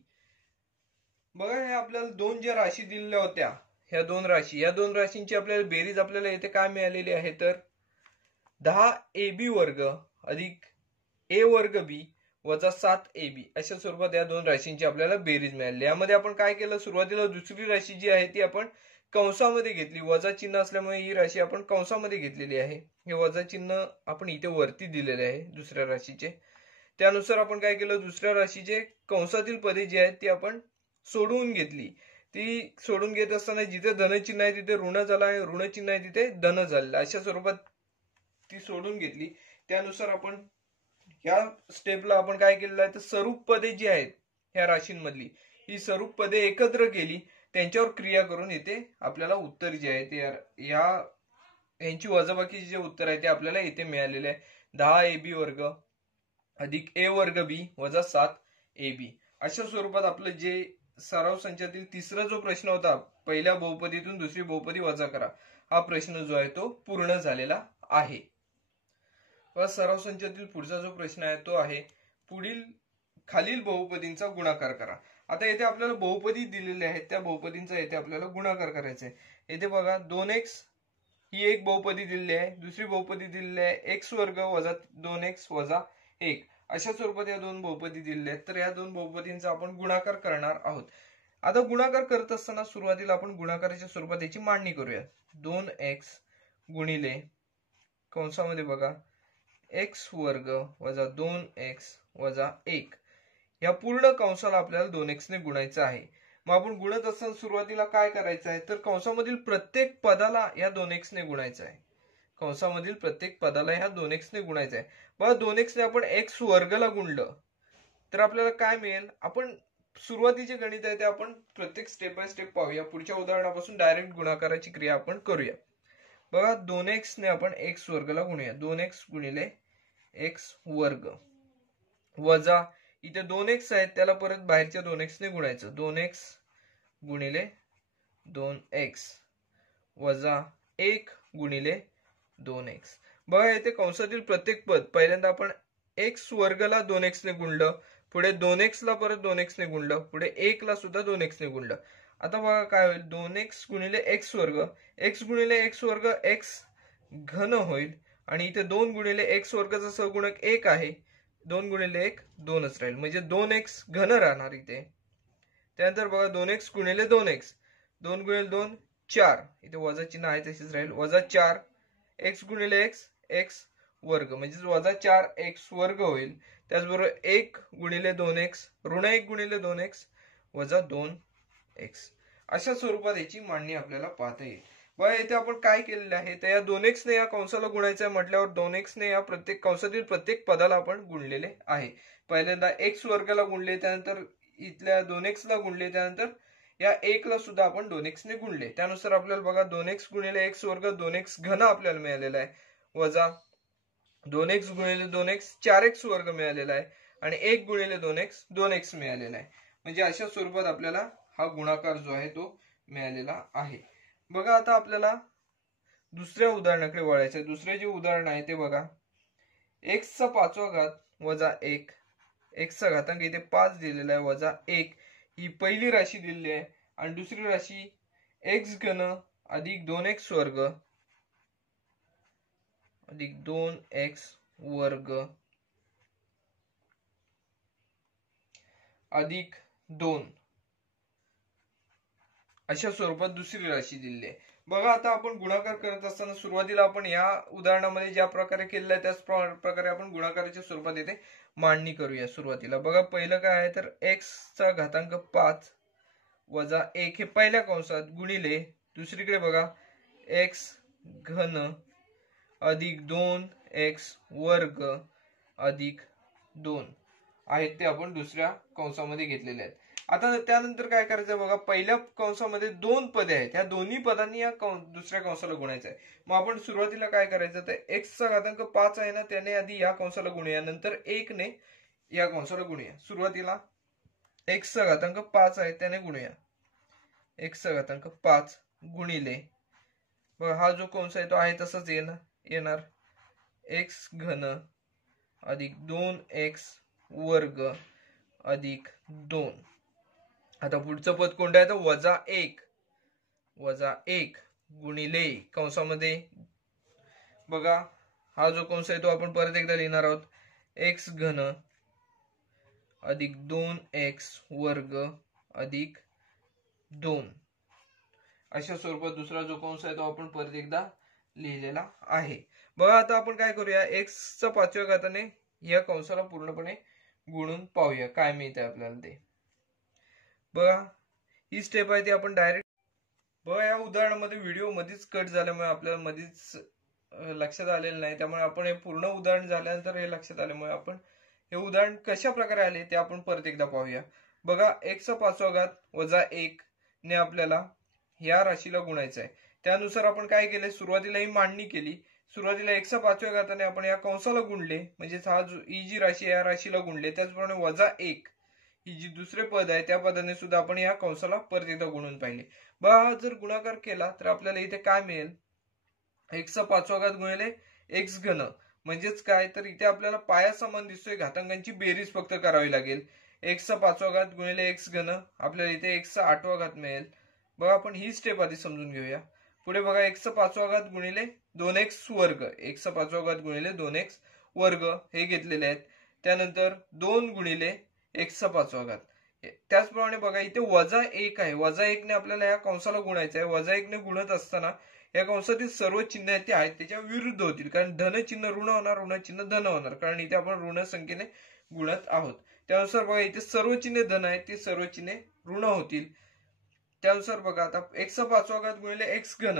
बघा हे आपल्याला दोन ज्या राशी दिलेल्या होत्या ह्या दोन राशींची आपल्याला बेरीज आपल्याला इथे काय मिळालेली आहे तर 10ab वर्ग अधिक a वर्ग b वजा 7ab अशा स्वरूपात या दोन राशींची आपल्याला बेरीज मिळाली. यामध्ये आपण काय केलं सुरुवातीला दुसरी राशी जी आहे ती आपण कंसामध्ये घेतली. वजा चिन्ह असल्यामुळे ही राशी आपण कंसामध्ये घेतलेली आहे. हे वजा चिन्ह आपण इथे वरती दिलेले आहे दुसऱ्या राशीचे. त्यानुसार आपण काय केलं दुसऱ्या राशीचे कंसातील पदे जी आहेत ती आपण सोडवून घेतली. ती सोडून घेत असताना जिथे धनचिन्ह आहे तिथे ऋण झाला आणि ऋण चिन्ह आहे तिथे धन झालेलं अशा स्वरूपात ती सोडून घेतली. त्यानुसार आपण या स्टेपला आपण काय केलेलं आहे तर स्वरूप पदे जी आहेत ह्या राशींमधली ही स्वरूप पदे एकत्र केली. त्यांच्यावर क्रिया करून इथे आपल्याला उत्तर जे आहे ते यांची वजाबाकीचे जे उत्तर आहे ते आपल्याला इथे मिळालेले आहे. 10ab वर्ग अधिक a वर्ग b वजा 7ab. अशा स्वरूपात आपलं जे सराव संचातील तिसरा जो प्रश्न होता, पहिल्या बहुपदीतून दुसरी बहुपदी वजा करा, हा प्रश्न जो आहे तो पूर्ण झालेला आहे. सराव संचातील पुढचा जो प्रश्न आहे तो आहे खालील बहुपदींचा गुणाकार करा. आता येथे आपल्याला बहुपदी दिलेले आहेत, त्या बहुपदींचा येथे आपल्याला गुणाकार करायचा आहे. येथे बघा 2x ही एक बहुपदी दिलेली आहे, दुसरी बहुपदी दिलेली आहे x वर्ग वजा 2x वजा 1. अशा स्वरूपात या दोन बहुपदी दिलेल्या आहेत. तर या दोन बहुपदींचा आपण गुणाकार करणार आहोत. आता गुणाकार करत असताना सुरुवातीला आपण गुणाकाराच्या स्वरूपात याची मांडणी करूया. 2x गुणिले कंसामध्ये बघा x वर्ग वजा 2x वजा 1 या पूर्ण कंसाला आपल्याला 2x ने गुणायचं आहे. मग आपण गुणत असताना सुरुवातीला काय करायचं आहे, तर कंसामधील प्रत्येक पदाला या 2x ने गुणायचं आहे. कंसामधील प्रत्येक पदाला ह्या 2x ने गुणायचं आहे. बघा 2x ने आपण x वर्गला गुणलं तर आपल्याला काय मिळेल. आपण सुरुवातीचे गणित आहे ते आपण प्रत्येक स्टेप बाय स्टेप पाहूया. पुढच्या उदाहरणापासून डायरेक्ट गुणाकाराची क्रिया आपण करूया. बघा 2x ने आपण x वर्गला गुणूया. 2x गुणिले x वर्ग वजा इथे 2x आहेत त्याला परत बाहेरच्या 2x ने गुणायचं. 2x गुणिले 2x वजा 1 गुणिले 2x. बघा येथे कंसातील प्रत्येक पद पहिल्यांदा आपण x वर्गला 2x ने गुणलं, पुढे 2x ला परत 2x ने गुणलं, पुढे 1 ला सुद्धा 2x ने गुणलं. आता बघा काय होईल. 2x गुणिले x वर्ग, x गुणिले x वर्ग x घन होईल आणि इथे 2 गुणिले x वर्गाचा सहगुणक 1 आहे. 2 गुणिले 1 2च राहील, म्हणजे 2x घन राहणार इथे. त्यानंतर बघा 2x गुणिले 2x, 2 गुणिले 2 4, इथे वजा चिन्ह आहे तशीच राहील, वजा 4 x गुणिले x x वर्ग म्हणजे वजा 4x वर्ग होईल. त्याचबरोबर 1 गुणिले 2x ऋण 1 गुणिले 2x वजा 2x. अशा स्वरूपात याची मांडणी आपल्याला पाहता येईल. बघा इथे आपण काय केलेलं आहे, तर या 2x ने या कंसाला गुणायचं आहे म्हटल्यावर 2x ने या प्रत्येक कंसातील प्रत्येक पदाला आपण गुणलेले आहे. पहिल्यांदा x वर्गाला गुणले, त्यानंतर इथल्या 2x ला गुणले, त्यानंतर या 1 ला सुद्धा आपण 2x ने गुणले. त्यानुसार आपल्याला बघा 2x गुणिले x वर्ग 2x घन आपल्याला मिळालेला आहे, वजा 2x गुणिले 2x 4x वर्ग मिळालेला आहे आणि 1 गुणिले 2x 2x मिळालेला आहे. म्हणजे अशा स्वरूपात आपल्याला हा गुणाकार जो आहे तो मिळालेला आहे. बघा आता आपल्याला दुसऱ्या उदाहरणाकडे वळायचं आहे. दुसरे जे उदाहरण आहे ते बघा x चा 5वा घात वजा 1, x चा घातांक इथे 5 दिलेला आहे, वजा 1 ही पहिली राशी दिलेली आहे आणि दुसरी राशी x घन अधिक 2x वर्ग अधिक 2x वर्ग अधिक 2 अशा स्वरूपात दुसरी राशी दिलेली आहे. बघा आता आपण गुणाकार करत असताना सुरुवातीला आपण या उदाहरणामध्ये ज्या प्रकारे केलेलं आहे त्याच प्रकारे आपण गुणाकाराच्या स्वरूपात येथे मांडणी करूया. सुरुवातीला बघा पहिलं काय आहे, तर x चा घातांक 5 वजा 1 हे पहिल्या कंसात गुणिले दुसरीकडे बघा x घन अधिक 2x वर्ग अधिक 2 आहेत ते आपण दुसऱ्या कंसामध्ये घेतलेले आहेत. आता त्यानंतर काय करायचं बघा, पहिल्या कंसामध्ये 2 पदे आहेत, या दोन्ही पदांनी या दुसऱ्या कंसाला गुणायचं आहे. मग आपण सुरुवातीला काय करायचं, तर x चा घातांक 5 आहे ना, त्याने आधी या कंसाला गुणूया, नंतर 1 ने या कंसाला गुणूया. सुरुवातीला x चा घातांक 5 आहे त्याने गुणूया. x चा घातांक 5 गुणिले बघा हा जो कंस आहे तो आहे तसाच येणार x घन अधिक 2x वर्ग अधिक 2. आता पुढचं पद कोणतं आहे, तर वजा 1 गुणिले कंसामध्ये बघा हा जो कंस आहे तो आपण परत एकदा लिहिणार आहोत, x घन अधिक 2x वर्ग अधिक 2. अशा स्वरूपात दुसरा जो कंस आहे तो आपण परत एकदा लिहिलेला आहे. बघा आता आपण काय करूया, x चा 5व्या घाताने या कंसाला पूर्णपणे गुणून पाहूया काय मिळते आपल्याला ते. बघा ही स्टेप आहे ती आपण डायरेक्ट बघा या उदाहरणामध्ये व्हिडिओ मध्येच कट झाल्यामुळे आपल्याला मध्येच लक्षात आलेलं नाही, त्यामुळे आपण हे पूर्ण उदाहरण झाल्यानंतर हे लक्षात आल्यामुळे आपण हे उदाहरण कशा प्रकारे आले ते आपण परत एकदा पाहूया. बघा x चा 5वा घात वजा 1 ने आपल्याला या राशीला गुणायचं आहे. त्यानुसार आपण काय केले, सुरुवातीला ही मांडणी केली. सुरुवातीला x च्या 5व्या घाताने आपण या कंसाला गुणले, म्हणजेच ही जी राशी आहे या राशीला गुणले. त्याचप्रमाणे -1 ही जी दुसरे पद आहे त्या पदाने सुद्धा आपण या कंसाला परत एकदा गुणून पाहिले. बघा जर गुणाकार केला तर आपल्याला इथे काय मिळेल, x चा 5वा घात गुणिले x घन, म्हणजेच काय तर इथे आपल्याला पाया समान दिसतोय, घातांकांची बेरीज फक्त करावी लागेल. x चा 5वा घात गुणिले x घन, आपल्याला इथे x चा 8वा घात मिळेल. बघा आपण ही स्टेप आधी समजून घेऊया. पुढे बघा x चा 5वा घात गुणिले 2x वर्ग, x चा 5वा घात गुणिले 2x वर्ग हे घेतलेले आहेत. त्यानंतर 2 गुणिले x चा 5वा घात. त्याचप्रमाणे बघा इथे -1 आहे. -1 ने आपल्याला या कंसाला गुणायचं आहे. -1 ने गुणत असताना या कंसातील सर्व चिन्ह आहेत ते आहेत त्याच्या विरुद्ध होतील, कारण धन चिन्ह ऋण होणार, ऋण चिन्ह धन होणार, कारण इथे आपण ऋण संख्येने गुणत आहोत. त्यानुसार बघा इथे सर्व चिन्हे धन आहेत, ते सर्व चिन्हे ऋण होतील. त्यानुसार बघा आता x चा 5वा घात गुणिले x घन,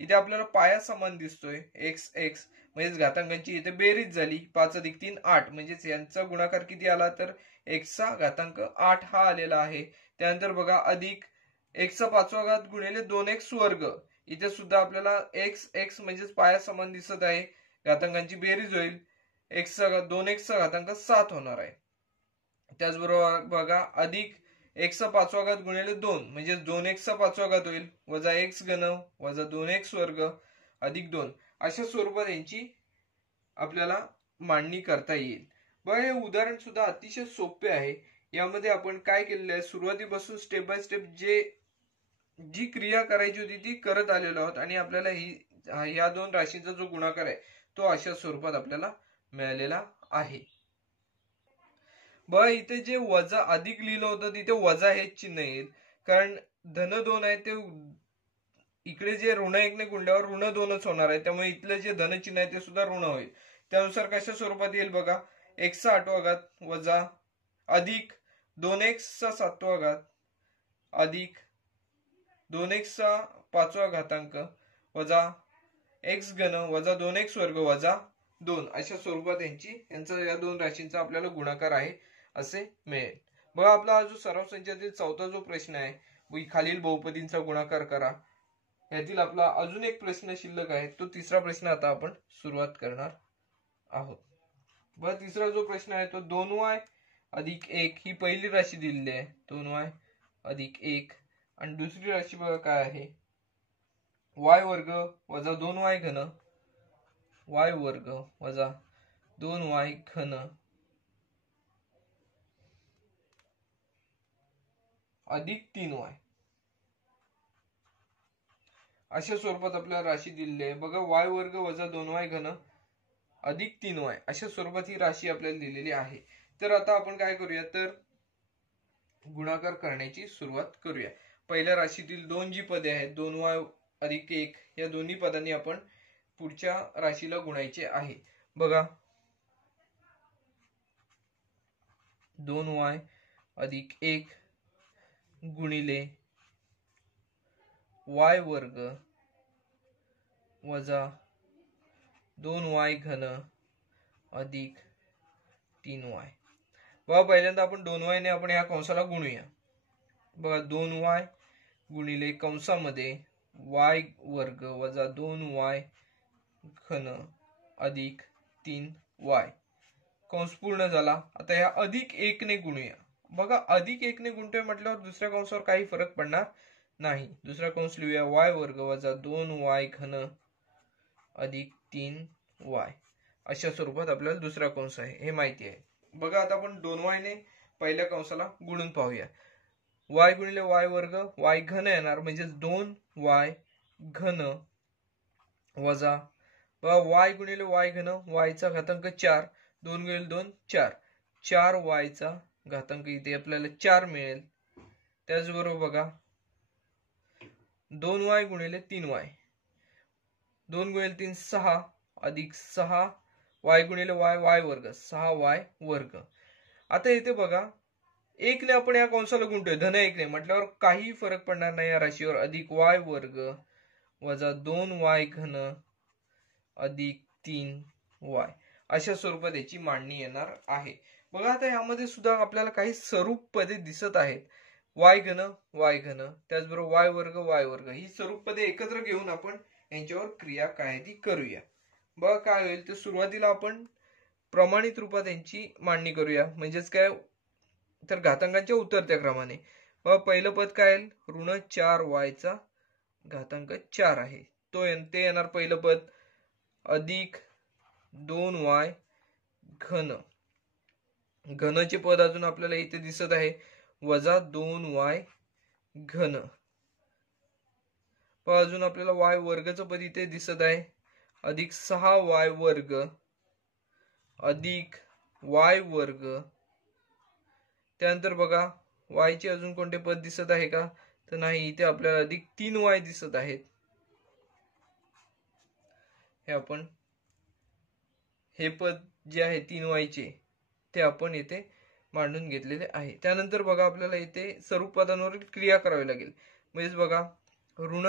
इथे आपल्याला पाया समान दिसतोय x म्हणजेच घातांकांची इथे बेरीज झाली. 5 + 3 8, म्हणजेच यांचा गुणाकार किती आला तर x चा घातांक 8 हा आलेला आहे. त्यानंतर बघा अधिक x चा 5वा घात गुणिले 2x वर्ग, इथे सुद्धा आपल्याला x म्हणजेच पाया समान दिसत आहे, घातांकांची बेरीज होईल. 2x चा घातांक 7 होणार आहे. त्याचबरोबर बघा अधिक x चा 5वा घात गुणिले 2, म्हणजे 2x चा 5वा घात होईल, वजा x घन वजा 2x वर्ग अधिक 2. अशा स्वरूपात यांची आपल्याला मांडणी करता येईल. बघा हे उदाहरण सुद्धा अतिशय सोपे आहे. यामध्ये आपण काय केलेलं आहे, सुरुवातीपासून स्टेप बाय स्टेप जी क्रिया करायची होती ती करत आलेलो आहोत, आणि आपल्याला या दोन राशींचा जो गुणाकार आहे तो अशा स्वरूपात आपल्याला मिळालेला आहे. बघा इथे जे वजा अधिक लिहिलं होतं तिथे वजा हे चिन्ह येईल, कारण धन 2 आहे ते इकडे जे ऋण 1 ने गुणल्यावर ऋण 2च होणार आहे, त्यामुळे इथलं जे धन चिन्ह आहे ते सुद्धा ऋण होईल. त्यानुसार कशा स्वरूपात येईल बघा, x चा 8वा घात वजा अधिक 2x चा 7वा घात अधिक 2x चा 5वा घातांक वजा x घन वजा 2x वर्ग वजा 2. अशा स्वरूपात यांचा या दोन राशींचा आपल्याला गुणाकार आहे असे मिळेल. बघा आपला हा जो सराव संचातील 4था जो प्रश्न आहे, खालील बहुपदींचा गुणाकार करा, यातील आपला अजून एक प्रश्न शिल्लक आहे, तो तिसरा प्रश्न आता आपण सुरुवात करणार आहोत. बघा तिसरा जो प्रश्न आहे तो 2y अधिक 1 ही पहिली राशी दिलेली आहे, 2y अधिक 1, आणि दुसरी राशी बघा काय आहे, y वर्ग वजा 2y घन, y वर्ग वजा 2y घन अधिक 3y. अशा स्वरूपात आपल्याला राशी दिलेली आहे. बघा y वर्ग वजा 2y घन अधिक 3y अशा स्वरूपात ही राशी आपल्याला दिलेली आहे. तर आता आपण काय करूया, तर गुणाकार करण्याची सुरुवात करूया. पहिल्या राशीतील दोन जी पदे आहेत 2y अधिक 1 या दोन्ही पदांनी आपण पुढच्या राशीला गुणायचे आहे. बघा 2y अधिक 1 गुणिले y वर्ग वजा 2y घन अधिक 3y. बघा पहिल्यांदा आपण 2y ने आपण या कंसाला गुणूया. बघा 2y गुणिले कंसामध्ये y वर्ग वजा 2y घन अधिक 3y. कंस पूर्ण झाला. आता या अधिक 1 ने गुणूया. बघा अधिक 1 ने गुणतोय म्हटल्यावर दुसऱ्या कंसावर काही फरक पडणार नाही. दुसरा कंस लिहूया, y वर्ग वजा 2y घन अधिक 3y. अशा स्वरूपात आपल्याला दुसरा कंस आहे हे माहिती आहे. बघा आता आपण 2y ने पहिल्या कंसाला गुणून पाहूया. y गुणिले y वर्ग y घन येणार, म्हणजे 2y घन वजा y गुणिले y घन y चा घातांक 4, 2 गुणिले 2 4, 4y चा घातांक इथे आपल्याला 4 मिळेल. त्याचबरोबर बघा 2y गुणिले 3y, 2 गुणिले 3 6 अधिक 6 y गुणिले y y वर्ग 6y वर्ग. आता इथे बघा 1 ने आपण या कंसाला गुणतोय, धन 1 ने म्हटल्यावर काही फरक पडणार नाही या राशीवर. अधिक y वर्ग वजा 2y घन अधिक 3y अशा स्वरूपात याची मांडणी येणार आहे. बघा आता यामध्ये सुद्धा आपल्याला काही स्वरूप पदे दिसत आहेत. वाय घन वाय घन, त्याचबरोबर वाय वर्ग वाय वर्ग, ही स्वरूप पदे एकत्र घेऊन आपण यांच्यावर क्रिया काय ती करूया. बघा काय होईल तर सुरुवातीला आपण प्रमाणित रूपात यांची मांडणी करूया. म्हणजेच काय तर घातांकांच्या उतरत्या क्रमाने. बघा पहिलं पद काय येईल, ऋण 4y चा घातांक 4 आहे, ते येणार पहिलं पद. अधिक 2y घन, घनचे पद अजून आपल्याला इथे दिसत आहे, वजा 2y घन. पण अजून आपल्याला y वर्गचं पद इथे दिसत आहे, अधिक 6y वर्ग अधिक y वर्ग. त्यानंतर बघा y चे अजून कोणते पद दिसत आहे का, तर नाही, इथे आपल्याला अधिक 3y दिसत आहेत. हे पद जे आहे 3y चे ते आपण इथे मांडून घेतलेले आहे. त्यानंतर बघा आपल्याला इथे स्वरूप पदांवर क्रिया करावी लागेल. म्हणजे बघा ऋण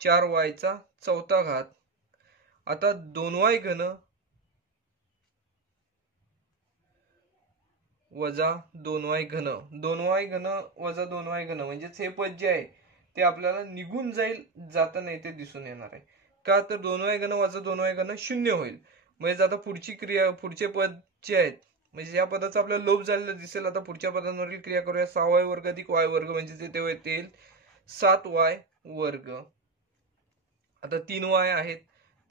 4y चा चौथा घात, आता 2y घन वजा 2y घन, 2y घन वजा 2y घन, म्हणजेच हे पद जे आहे ते आपल्याला निघून जाताना इथे दिसून येणार आहे. का तर 2y घन वजा 2y घन 0 होईल. म्हणजे आता पुढचे पद जे आहेत, म्हणजे या पदाचा आपल्याला लोप झालेला दिसेल. आता पुढच्या पदांवरील क्रिया करूया. 6y वर्ग अधिक y वर्ग, म्हणजे ते येतील 7y वर्ग. आता 3y आहेत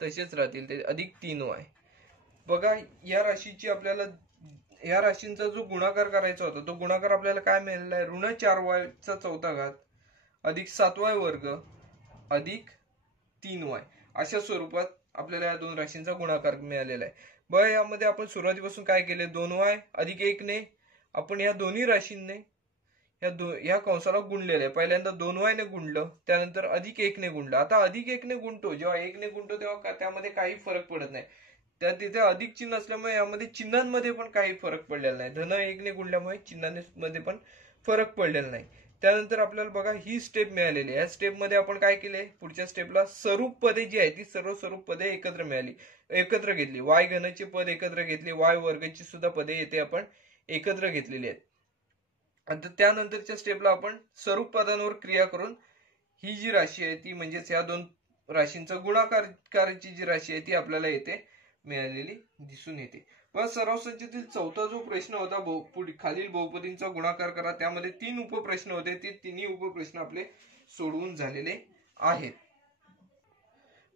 तसेच राहतील, ते अधिक 3y. बघा या राशींचा जो गुणाकार करायचा होता, तो गुणाकार आपल्याला काय मिळालेला आहे, ऋण 4y चा चौथा घात अधिक 7y वर्ग अधिक 3y, अशा स्वरूपात आपल्याला या दोन राशींचा गुणाकार मिळालेला आहे. बघा यामध्ये आपण सुरुवातीपासून काय केले, 2y अधिक 1 ने आपण या दोन्ही राशींनी या कंसाला गुणलेलं आहे. पहिल्यांदा 2y ने गुणलं, त्यानंतर अधिक 1 ने गुणलं. आता अधिक 1 ने गुणतो, जेव्हा 1 ने गुणतो तेव्हा त्यामध्ये काही फरक पडत नाही. तिथे अधिक चिन्ह असल्यामुळे यामध्ये चिन्हांमध्ये पण काही फरक पडलेला नाही. धन 1 ने गुणल्यामुळे चिन्हांमध्ये पण फरक पडलेला नाही. त्यानंतर आपल्याला बघा ही स्टेप मिळालेली आहे. या स्टेप मध्ये आपण काय केले, पुढच्या स्टेपला स्वरूप पदे जी आहेत ती सर्व स्वरूप पदे एकत्र घेतली. वाय घनचे पद एकत्र घेतले, वाय वर्गाची सुद्धा पदे येथे आपण एकत्र घेतलेली आहेत. आता त्यानंतरच्या स्टेपला आपण स्वरूप पदांवर क्रिया करून ही जी राशी आहे ती, म्हणजेच या दोन राशींचा गुणाकाराची जी राशी आहे ती आपल्याला येथे मिळालेली दिसून येते. व सराव संचातील चौथा जो प्रश्न होता, खालील बहुपदींचा गुणाकार करा, त्यामध्ये 3 उपप्रश्न होते. ते तिन्ही उपप्रश्न आपले सोडवून झालेले आहेत.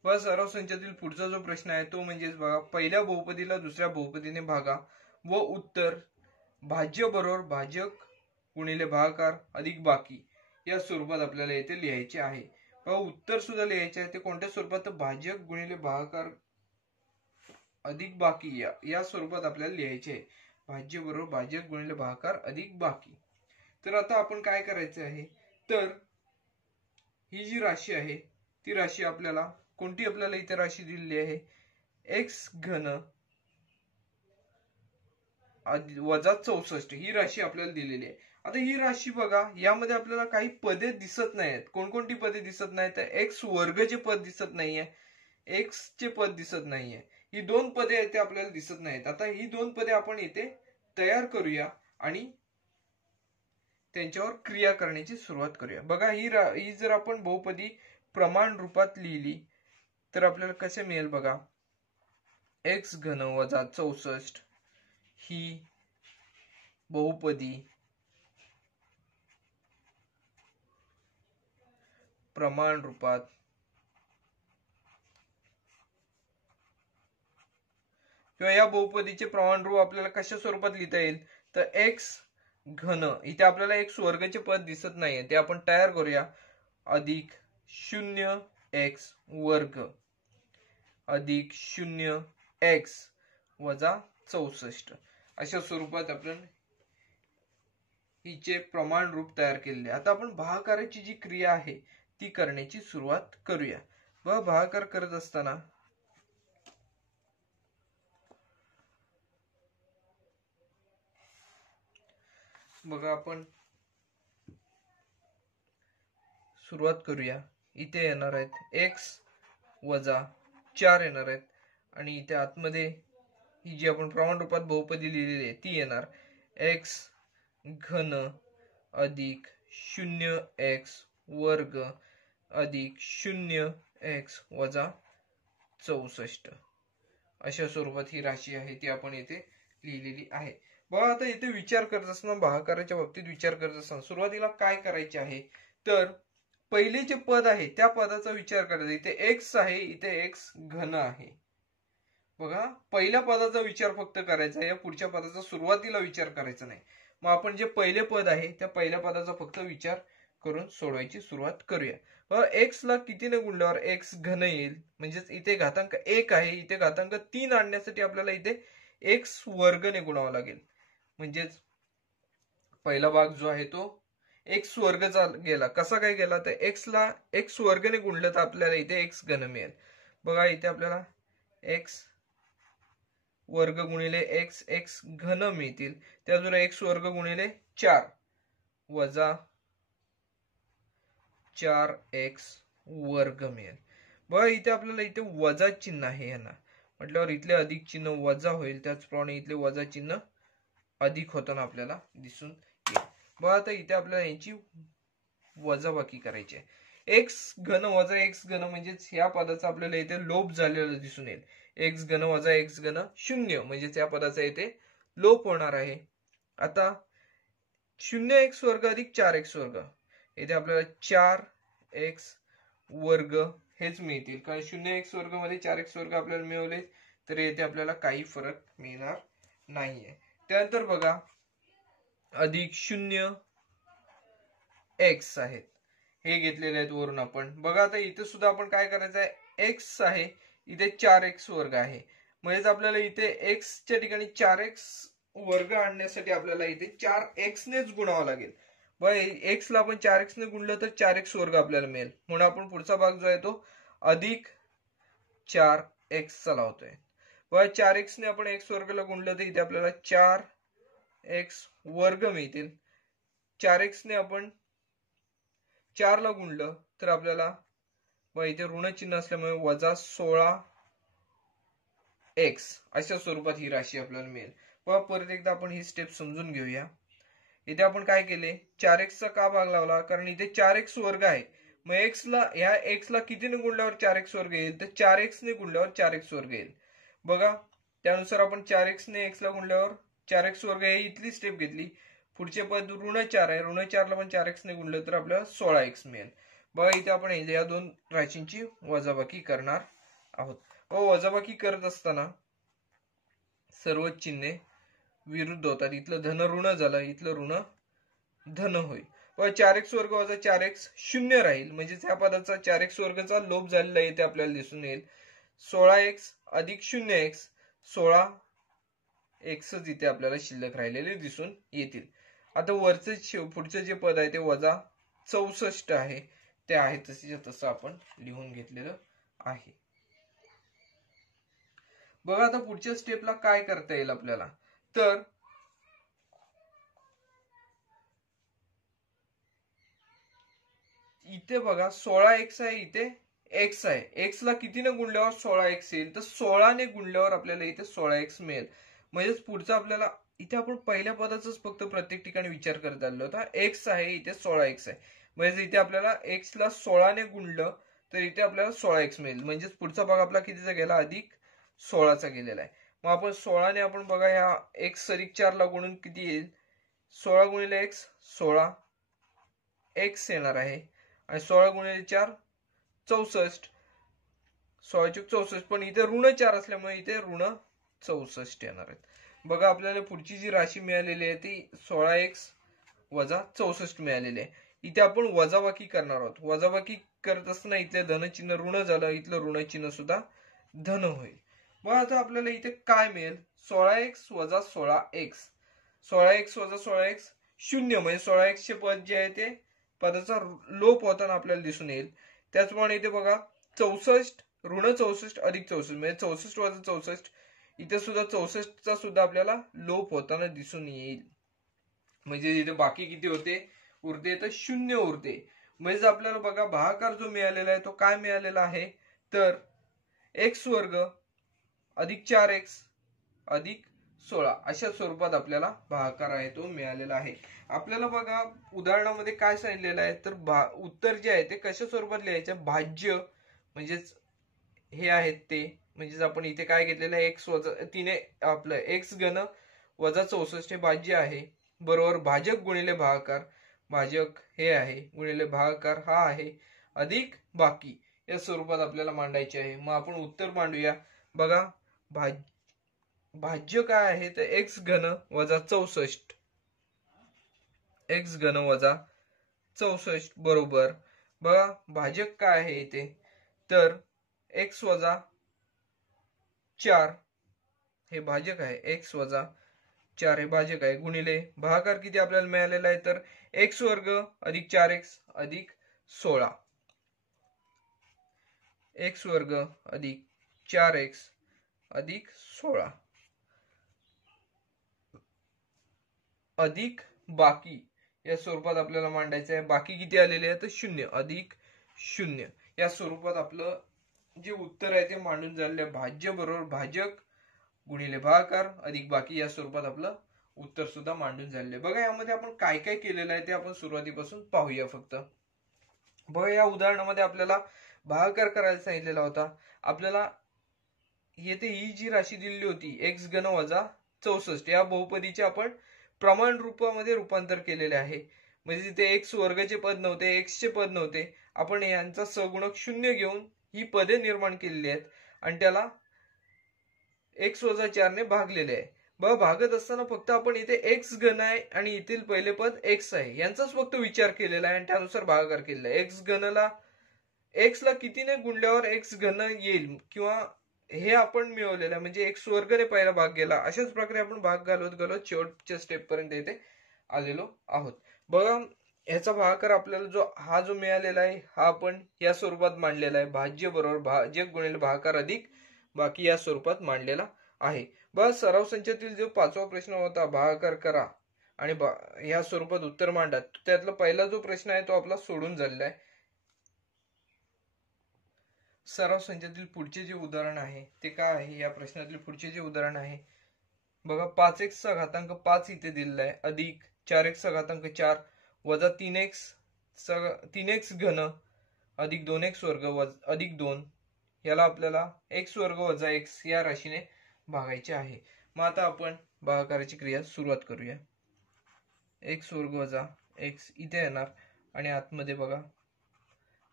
व सराव संचातील पुढचा जो प्रश्न आहे तो म्हणजेच बघा, पहिल्या बहुपदीला दुसऱ्या बहुपदीने भागा व उत्तर भाज्य बरोबर भाजक गुणिले भागाकार अधिक बाकी या स्वरूपात आपल्याला येथे लिहायचे आहे. व उत्तर सुद्धा लिहायचे आहे. ते कोणत्या स्वरूपात, तर भाजक गुणिले भागाकार अधिक बाकी या स्वरूपात आपल्याला लिहायचे आहे. भाज्य बरोबर भाजक गुणिले भागाकार अधिक बाकी. तर आता आपण काय करायचं आहे, तर ही जी राशी आहे ती राशी आपल्याला कोणती, आपल्याला इथे राशी दिलेली आहे x घन वजा 64, ही राशी आपल्याला दिलेली आहे. आता ही राशी बघा, यामध्ये आपल्याला काही पदे दिसत नाहीत. कोणकोणती पदे दिसत नाहीत, तर एक्स वर्गचे पद दिसत नाहीये, एक्स चे पद दिसत नाहीये. ही 2 पदे इथे आपल्याला दिसत नाहीत. आता ही 2 पदे आपण इथे तयार करूया आणि त्यांच्यावर क्रिया करण्याची सुरुवात करूया. बघा ही जर आपण बहुपदी प्रमाण रूपात लिहिली तर आपल्याला कसे मिळेल बघा, एक्स घन वजा 64 ही बहुपदी प्रमाण रूपात किंवा या बहुपदीचे प्रमाण रूप आपल्याला कशा स्वरूपात लिहिता येईल, तर एक्स घन, इथे आपल्याला एक्स वर्गाचे पद दिसत नाहीये, ते आपण तयार करूया, अधिक 0x वर्ग अधिक 0x वजा 64 अशा स्वरूपात आपण हिचे प्रमाण रूप तयार केलेले. आता आपण भागाकाराची जी क्रिया आहे ती करण्याची सुरुवात करूया. व भागाकार करत असताना बघा आपण सुरुवात करूया. इथे येणार आहेत x वजा 4 येणार आहेत आणि इथे आतमध्ये ही जी आपण प्रमाण रूपात बहुपदी लिहिलेली आहे ती येणार x घन अधिक 0x वर्ग अधिक 0x वजा 64 अशा स्वरूपात ही राशी आहे ती आपण येथे लिहिलेली आहे. बघा आता इथे विचार करत असताना भागाकाराच्या बाबतीत विचार करत असताना सुरुवातीला काय करायचे आहे तर पहिले जे पद आहे त्या पदाचा विचार करायचा. इथे x आहे, इथे x घन आहे. बघा पहिल्या पदाचा विचार फक्त करायचा, या पुढच्या पदाचा सुरुवातीला विचार करायचा नाही. मग आपण जे पहिले पद आहे त्या पहिल्या पदाचा फक्त विचार करून सोडवायची सुरुवात करूया. एक्स ला कितीने गुणल्यावर एक्स घन येईल, म्हणजेच इथे घातांक 1 आहे, इथे घातांक 3 आणण्यासाठी आपल्याला इथे एक्स वर्गने गुणावं लागेल. म्हणजेच पहिला भाग जो आहे तो एक्स वर्गचा गेला. कसा काय गेला तर एक्स ला एक्स वर्गने गुणलं तर आपल्याला इथे एक्स घन मिळेल. बघा इथे आपल्याला एक्स वर्ग गुणिले एक्स एक्स घन मिळतील. त्याजोर एक्स वर्ग गुणिले 4 वजा 4x वर्ग मिळेल. बघा इथे आपल्याला इथे वजा चिन्ह आहे यांना म्हटल्यावर इथले अधिक चिन्ह वजा होईल, त्याचप्रमाणे इथले वजा चिन्ह अधिक होताना आपल्याला दिसून येईल. बघा आता इथे आपल्याला यांची वजाबाकी करायची आहे. एक्स घन वजा एक्स घन म्हणजेच ह्या पदाचा आपल्याला इथे लोप झालेला दिसून येईल. एक्स घन वजा एक्स घन 0 म्हणजेच या पदाचा इथे लोप होणार आहे. आता 0x वर्ग अधिक 4x वर्ग इथे आपल्याला 4x वर्ग हेच मिळतील, कारण 0x वर्ग मध्ये 4x वर्ग आपल्याला मिळवले तर येथे आपल्याला काही फरक मिळणार नाहीये. त्यानंतर बघा अधिक 0x आहेत हे घेतलेले आहेत वरून आपण. बघा आता इथे सुद्धा आपण काय करायचं आहे, x आहे इथे 4x वर्ग आहे, म्हणजेच आपल्याला इथे x च्या ठिकाणी 4x वर्ग आणण्यासाठी आपल्याला इथे 4x नेच गुणावं लागेल. एक्स ला आपण 4x ने गुणलं तर 4x वर्ग आपल्याला मिळेल. म्हणून आपण पुढचा भाग जो आहे तो अधिक 4x चा लावतोय. 4x ने आपण x वर्गला गुणलं तर इथे आपल्याला 4x वर्ग मिळतील. 4x ने आपण 4 ला गुणलं तर आपल्याला इथे ऋण चिन्ह असल्यामुळे वजा 16x अशा स्वरूपात ही राशी आपल्याला मिळेल. परत एकदा आपण ही स्टेप समजून घेऊया. इथे आपण काय केले, 4x चा का भाग लावला, कारण इथे 4x वर्ग आहे. मग x ला ह्या x ला कितीने गुणल्यावर 4x वर्ग येईल तर 4x ने गुणल्यावर 4x वर्ग येईल. बघा त्यानुसार आपण 4x ने x ला गुणल्यावर 4x वर्ग ही इथली स्टेप घेतली. पुढचे पद ऋण 4 आहे, ऋण 4 ला पण 4x ने गुणलं तर आपल्याला 16x मिळेल. बघा इथे आपण या दोन राशींची वजाबाकी करणार आहोत. वजाबाकी करत असताना सर्व चिन्हे विरुद्ध होतात. इथलं धन ऋण झालं, इथलं ऋण धन होईल. 4x वर्ग वजा 4x 0 राहील, म्हणजेच या पदाचा 4x वर्गचा लोप झालेला इथे आपल्याला दिसून येईल. 16x अधिक 0x 16x इथे आपल्याला शिल्लक राहिलेले दिसून येतील. आता वरचं पुढचं जे पद आहे ते वजा 64 आहे, ते आहे तसं आपण लिहून घेतलेलं आहे. बघा आता पुढच्या स्टेपला काय करता येईल आपल्याला, तर इथे बघा 16x आहे, इथे x आहे. x ला कितीने गुणल्यावर 16x येईल तर 16 ने गुणल्यावर आपल्याला इथे 16x मिळेल. म्हणजेच पुढचा आपल्याला इथे आपण पहिल्या पदाचाच फक्त प्रत्येक ठिकाणी विचार करत आलो होता. x आहे इथे 16x आहे, म्हणजे इथे आपल्याला x ला 16 ने गुणलं तर इथे आपल्याला 16x मिळेल. म्हणजेच पुढचा भाग आपला कितीचा गेला, अधिक 16चा गेलेला आहे. मग आपण 16 ने आपण बघा ह्या x अधिक 4 ला गुणून किती येईल, 16 गुणिले x 16x येणार आहे, आणि 16 गुणिले 4 64, 16 64, पण इथे ऋण 4 असल्यामुळे इथे ऋण 64 येणार आहेत. बघा आपल्याला पुढची जी राशी मिळालेली आहे ती 16x वजा 64 मिळालेली आहे. इथे आपण वजाबाकी करणार आहोत. वजाबाकी करत असताना इथले धनचिन्ह ऋण झालं, इथलं ऋण चिन्ह सुद्धा धन होईल. मग आता आपल्याला इथे काय मिळेल, 16x वजा 16x 16x वजा 16x 0, म्हणजे 16x चे पद जे आहे ते पदाचा लोप होताना आपल्याला दिसून येईल. त्याचप्रमाणे इथे बघा 64 ऋण 64 अधिक 64 म्हणजे 64 वजा 64, इथे सुद्धा 64 चा सुद्धा आपल्याला लोप होताना दिसून येईल. म्हणजे इथे बाकी किती होते उरते तर 0 उरते. म्हणजे आपल्याला बघा भागाकार जो मिळालेला आहे तो काय मिळालेला आहे तर x वर्ग अधिक 4x अधिक 16 अशा स्वरूपात आपल्याला भागाकार आहे तो मिळालेला आहे. आपल्याला बघा उदाहरणामध्ये काय सांगितलेलं आहे तर उत्तर जे आहे ते कशा स्वरूपात लिहायचं, भाज्य म्हणजेच हे आहेत ते, म्हणजेच आपण इथे काय घेतलेलं आहे एक्स वजा तिने आपलं एक्स घन वजा 64 हे भाज्य आहे, बरोबर भाजक गुणिले भागाकार, भाजक हे आहे गुणिले भागाकार हा आहे, अधिक बाकी या स्वरूपात आपल्याला मांडायचे आहे. मग आपण उत्तर मांडूया. बघा भाज्य काय आहे तर एक्स घन वजा 64, एक्स घन वजा 64 बरोबर. बघा भाजक काय आहे इथे तर एक्स वजा 4 हे भाजक आहे, एक्स वजा 4 हे भाजक आहे, गुणिले भागाकार किती आपल्याला मिळालेला आहे तर एक्स वर्ग अधिक 4x अधिक 16, एक्स वर्ग अधिक 4x अधिक 16 अधिक बाकी या स्वरूपात आपल्याला मांडायचं आहे. बाकी किती आलेले आहे तर 0 अधिक 0 या स्वरूपात आपलं जे उत्तर आहे ते मांडून झालेलं आहे. भाज्य बरोबर भाजक गुणिले भागाकार अधिक बाकी या स्वरूपात आपलं उत्तर सुद्धा मांडून झालेलं आहे. बघा यामध्ये आपण काय काय केलेलं आहे ते आपण सुरुवातीपासून पाहूया फक्त. बघा या उदाहरणामध्ये आपल्याला भागाकार करायला सांगितलेला होता. आपल्याला येथे ही जी राशी दिलेली होती एक्स घन वजा 64 या बहुपदीचे आपण प्रमाण रूपामध्ये रूपांतर केलेले आहे. म्हणजे तिथे एक्स वर्गाचे पद नव्हते, एक्स चे पद नव्हते, आपण यांचा सहगुणक 0 घेऊन ही पदे निर्माण केलेली आहेत आणि त्याला एक्स वजा 4 ने भागलेले आहे. बघा भागत असताना फक्त आपण इथे एक्स घन आहे आणि इथील पहिले पद एक्स आहे यांचाच फक्त विचार केलेला आहे आणि त्यानुसार भागाकार केलेला आहे. एक्स घनला एक्स ला कितीने गुणल्यावर एक्स घन येईल किंवा हे आपण मिळवलेलं आहे, म्हणजे एक्स वर्गने पहिला भाग गेला. अशाच प्रकारे आपण भाग घालत शेवटच्या स्टेप पर्यंत इथे आलेलो आहोत. बघा ह्याचा भागाकार आपल्याला जो मिळालेला आहे हा आपण या स्वरूपात मांडलेला आहे. भाज्य बरोबर भाजक गुणिले भागाकार अधिक बाकी या स्वरूपात मांडलेला आहे. बघा सराव संचातील जो 5वा प्रश्न होता भागाकार करा आणि या स्वरूपात उत्तर मांडा, त्यातला पहिला जो प्रश्न आहे तो आपला सोडून झालेला आहे. सराव संचातील पुढचे जे उदाहरण आहे ते काय आहे, या प्रश्नातील पुढचे जे उदाहरण आहे बघा 5x चा घातांक 5 इथे दिलेला आहे, अधिक 4x चा घातांक 4 वजा 3x घन अधिक 2x वर्ग अधिक 2 याला आपल्याला x वर्ग वजा x या राशीने भागायचे आहे. मग आता आपण भागाकाराची क्रिया सुरुवात करूया. x वर्ग वजा x इथे येणार आणि आतमध्ये बघा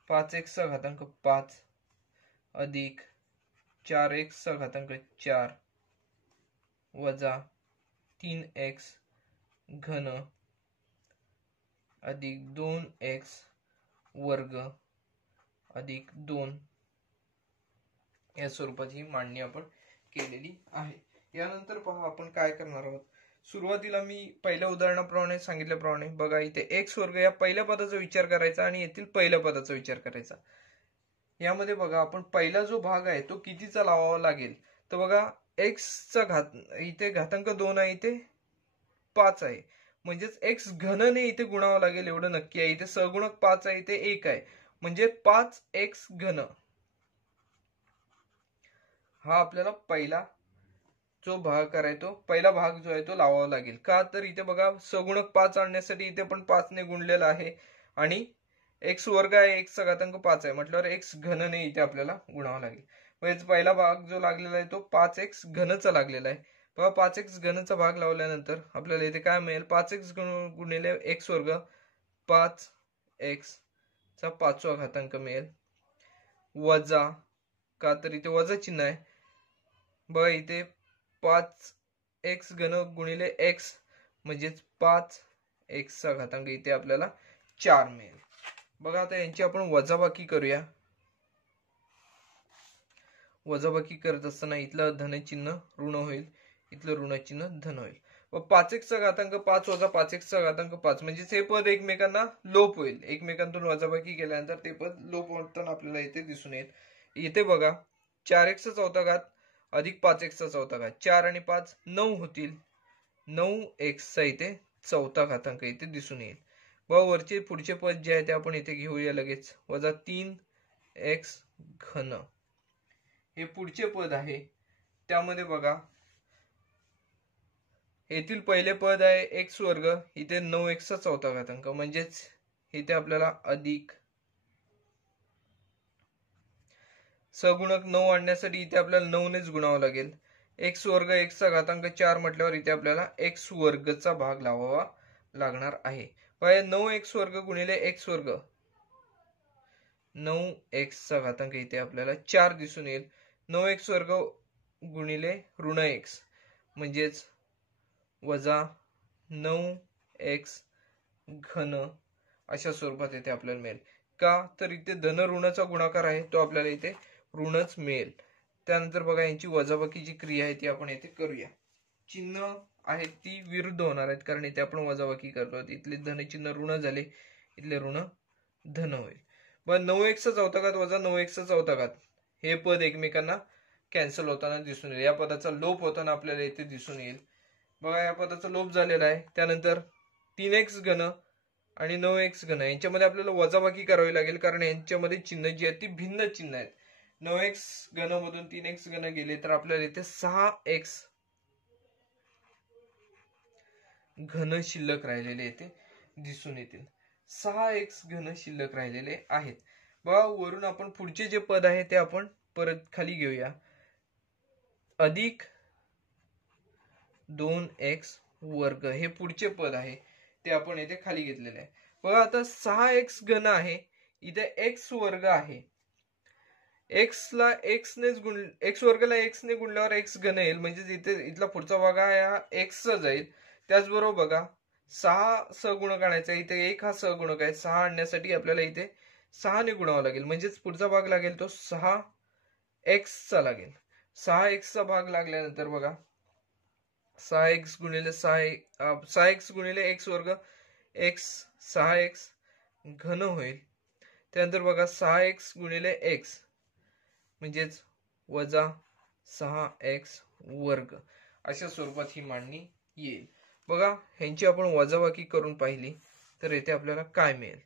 5x चा घातांक 5 अधिक 4x चा घातांक 4 वजा 3x घन अधिक 2x वर्ग अधिक 2 या स्वरूपात ही मांडणी आपण केलेली आहे. यानंतर पहा आपण काय करणार आहोत. सुरुवातीला मी पहिल्या उदाहरणाप्रमाणे सांगितल्याप्रमाणे बघा इथे एक्स वर्ग या पहिल्या पदाचा विचार करायचा आणि येथील पहिल्या पदाचा विचार करायचा. यामध्ये बघा आपण पहिला जो भाग आहे तो कितीचा लावावा लागेल तर बघा एक्स चा इथे घातांक 2 आहे, इथे 5 आहे, म्हणजेच एक्स घनने इथे गुणावं लागेल एवढं नक्की आहे. इथे सहगुणक 5 आहे, इथे 1 आहे, म्हणजे 5x घन हा आपल्याला पहिला जो भागाकार आहे तो पहिला भाग जो आहे तो लावावा लागेल. का तर इथे बघा सहगुणक 5 आणण्यासाठी इथे पण 5 ने गुणलेला आहे आणि एक्स वर्ग आहे, एक्स चा घातांक 5 आहे म्हटल्यावर एक्स घनने इथे आपल्याला गुणावं लागेल. म्हणजे पहिला भाग जो लागलेला आहे तो 5x घनचा लागलेला आहे. बघा 5x घनचा भाग लावल्यानंतर आपल्याला इथे काय मिळेल, 5x गुणिले एक्स वर्ग 5x चा 5वा घातांक मिळेल वजा, का तर इथे वजा चिन्ह आहे. बघा इथे 5x घन गुणिले x म्हणजेच 5x चा घातांक इथे आपल्याला 4 मिळेल. बघा आता यांची आपण वजाबाकी करूया. वजाबाकी करत असताना इथलं धन चिन्ह ऋण होईल, इथलं ऋण चिन्ह धन होईल. व 5x चा घातांक 5 वजा 5x चा घातांक 5 म्हणजे हे पद एकमेकांना लोप होईल. एकमेकांतून वजाबाकी केल्यानंतर ते पद लोप होताना आपल्याला इथे दिसून येईल. इथे बघा 4x चा चौथा घात अधिक 5x चा चौथा घात, 4 आणि 5 9 होतील, 9x चा इथे चौथा घातांक इथे दिसून येईल. बघा वरचे पुढचे पद जे आहे ते आपण इथे घेऊया लगेच. वजा 3x घन, हे पुढचे पद आहे. त्यामध्ये बघा येथील पहिले पद आहे एक्स वर्ग, इथे 9x चा चौथा घातांक, म्हणजेच इथे आपल्याला अधिक सगुणक 9 आणण्यासाठी इथे आपल्याला 9 नेच गुणावं लागेल. एक्स वर्ग x चा घातांक 4 म्हटल्यावर इथे आपल्याला x वर्गचा भाग लावावा लागणार आहे. 9x वर्ग गुणिले x वर्ग, 9x चा घातांक इथे आपल्याला 4 दिसून येईल. 9x वर्ग गुणिले ऋण x म्हणजेच वजा 9x घन अशा स्वरूपात इथे आपल्याला मिळेल. का तर इथे धन ऋणाचा गुणाकार आहे, तो आपल्याला इथे ऋणच मिळेल. त्यानंतर बघा यांची वजाबाकीची क्रिया आहे ती आपण इथे करूया. चिन्ह आहेत ती विरुद्ध होणार आहेत, कारण इथे आपण वजाबाकी करतो. इथले धन चिन्ह ऋण झाले, इथले ऋण धन होईल. बघा 9x चा चौथा घात वजा 9x चा चौथा घात हे पद एकमेकांना कॅन्सल होताना दिसून येईल. या पदाचा लोप होताना आपल्याला इथे दिसून येईल. बघा या पदाचा लोप झालेला आहे. त्यानंतर 3x घन आणि 9x घन यांच्यामध्ये आपल्याला वजाबाकी करावी लागेल, कारण यांच्यामध्ये चिन्ह जी आहेत ती भिन्न चिन्ह आहेत. 9x घन मधून 3x घन गेले तर आपल्याला इथे 6x घन शिल्लक राहिलेले इथे दिसून येतील. 6x घन शिल्लक राहिलेले आहेत. बघा वरून आपण पुढचे जे पद आहे ते आपण परत खाली घेऊया. अधिक 2x वर्ग हे पुढचे पद आहे ते आपण इथे खाली घेतलेले आहे. बघा आता 6x घन आहे, इथे x वर्ग आहे. x ला x नेच गुण, x वर्गला x ने गुणल्यावर x घन येईल, म्हणजे इथे इथला पुढचा भाग हा x चा जाईल. त्याचबरोबर बघा 6 सगुणक आणायचा, इथे 1 हा सगुणक आहे. 6 आणण्यासाठी आपल्याला इथे 6 ने गुणावं लागेल, म्हणजेच पुढचा भाग लागेल तो 6x चा लागेल. 6x चा भाग लागल्यानंतर बघा 6x गुणिले 6x गुणिले x वर्ग x 6x घन होईल. त्यानंतर बघा 6x गुणिले x म्हणजेच वजा 6x वर्ग अशा स्वरूपात ही मांडणी येईल. बघा ह्यांची आपण वजाबाकी करून पाहिली तर येथे आपल्याला काय मिळेल.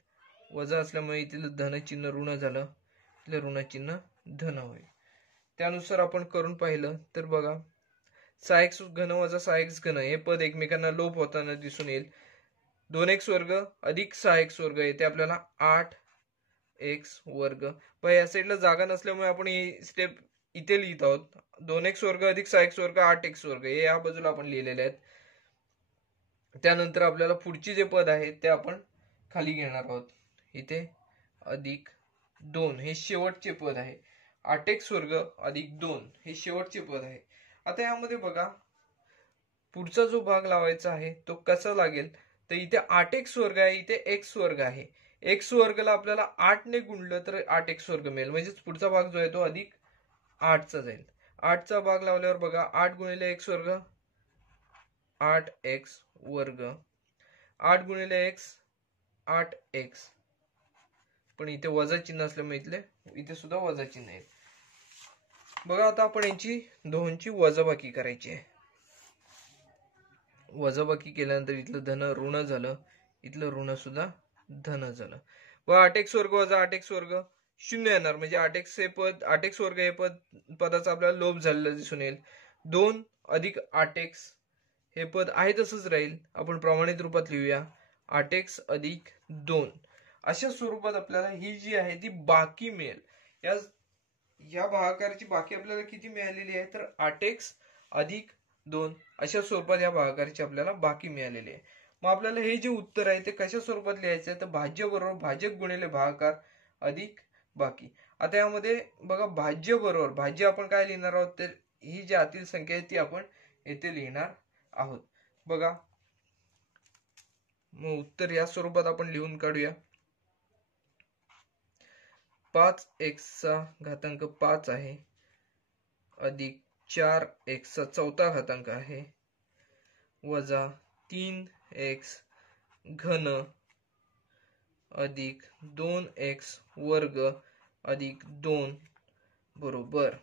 वजा असल्यामुळे इथलं धन चिन्ह ऋण झालं, इथलं ऋण चिन्ह धन होईल. त्यानुसार आपण करून पाहिलं तर बघा 6x घन वजा 6x घन हे पद एकमेकांना लोप होताना दिसून येईल. 2x वर्ग अधिक 6x वर्ग येथे आपल्याला 8x वर्ग. पण या साईडला जागा नसल्यामुळे आपण ही स्टेप इथे लिहित आहोत. 2x वर्ग अधिक 6x वर्ग 8x वर्ग हे या बाजूला आपण लिहिलेले आहेत. त्यानंतर आपल्याला पुढचे जे पद आहे ते आपण खाली घेणार आहोत. इथे अधिक 2 हे शेवटचे पद आहे. 8x वर्ग अधिक 2 हे शेवटचे पद आहे. आता यामध्ये बघा पुढचा जो भाग लावायचा आहे तो कसा लागेल, तर इथे 8x वर्ग आहे, इथे x वर्ग आहे. x वर्गला आपल्याला 8 ने गुणलं तर 8x वर्ग मिळेल, म्हणजेच पुढचा भाग जो आहे तो अधिक 8 चा जाईल. 8 चा भाग लावल्यावर बघा 8 गुणिले x वर्ग 8x वर्ग, 8 गुणिले x 8x, पण इथे वजा चिन्ह असल्यामुळे इथे सुद्धा वजा चिन्ह आहे. बघा आता आपण यांची दोनची वजाबाकी करायची आहे. वजाबाकी केल्यानंतर इथलं धन ऋण झालं, इथलं ऋण सुद्धा धन झालं. व 8x वर्ग वजा 8x वर्ग 0 येणार, म्हणजे 8x हे पद 8x वर्ग हे पदाचा आपल्याला लोप झालेला दिसून येईल. 2 अधिक 8x हे पद आहे तसंच राहील, आपण प्रमाणित रूपात लिहूया 8x अधिक 2 अशा स्वरूपात आपल्याला ही जी आहे ती बाकी मिळेल. या भागाकाराची बाकी आपल्याला किती मिळालेली आहे, तर 8x अधिक 2 अशा स्वरूपात या भागाकाराची आपल्याला बाकी मिळालेली आहे. मग आपल्याला हे जे उत्तर आहे ते कशा स्वरूपात लिहायचं आहे, तर भाज्य बरोबर भाजक गुणिले भागाकार अधिक बाकी. आता यामध्ये बघा भाज्य बरोबर भाज्य आपण काय लिहिणार आहोत, तर ही जी आतील संख्या आहे ती आपण येथे लिहिणार आहोत. बघा मग उत्तर या स्वरूपात आपण लिहून काढूया. 5x चा घातांक 5 आहे अधिक 4x चा चौथा घातांक आहे वजा 3x घन अधिक 2x वर्ग अधिक 2 बरोबर.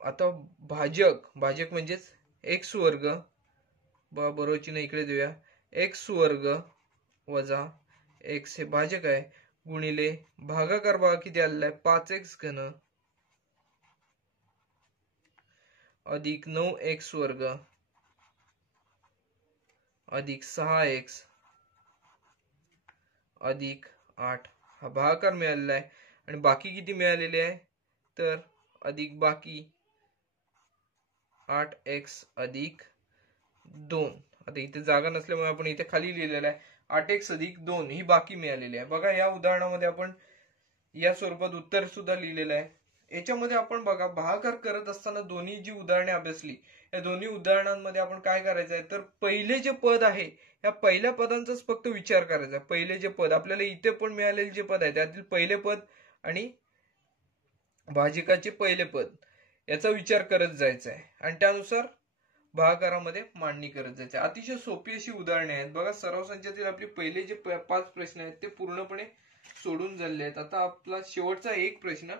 आता भाजक म्हणजेच x वर्ग, बरोबर चिन्ह इकडे देऊया, x वर्ग वजा x हे भाजक आहे गुणिले भागाकार बघा किती आलेला आहे 5x घन अधिक 9x वर्ग अधिक 6x अधिक 8 हा भागाकार मिळालेला आहे. आणि बाकी किती मिळालेले आहे तर अधिक बाकी 8x अधिक 2. आता इथे जागा नसल्यामुळे आपण इथे खाली लिहिलेलं आहे 8x अधिक 2 ही बाकी मिळालेली आहे. बघा या उदाहरणामध्ये आपण या स्वरूपात उत्तर सुद्धा लिहिलेलं आहे. याच्यामध्ये आपण बघा भागाकार करत असताना दोन्ही जी उदाहरणे अभ्यासली या दोन्ही उदाहरणांमध्ये आपण काय करायचं आहे तर पहिले जे पद आहे या पहिल्या पदांचाच फक्त विचार करायचा. पहिले जे पद आपल्याला इथे पण मिळालेले जे पद आहे त्यातील पहिले पद आणि भाजिकाचे पहिले पद याचा विचार करत जायचा आहे आणि त्यानुसार भागाकारामध्ये मांडणी करत जायची. अतिशय सोपी अशी उदाहरणे आहेत. बघा सराव संचातील आपले पहिले जे 5 प्रश्न आहेत ते पूर्णपणे सोडून झाले आहेत. आता आपला शेवटचा एक प्रश्न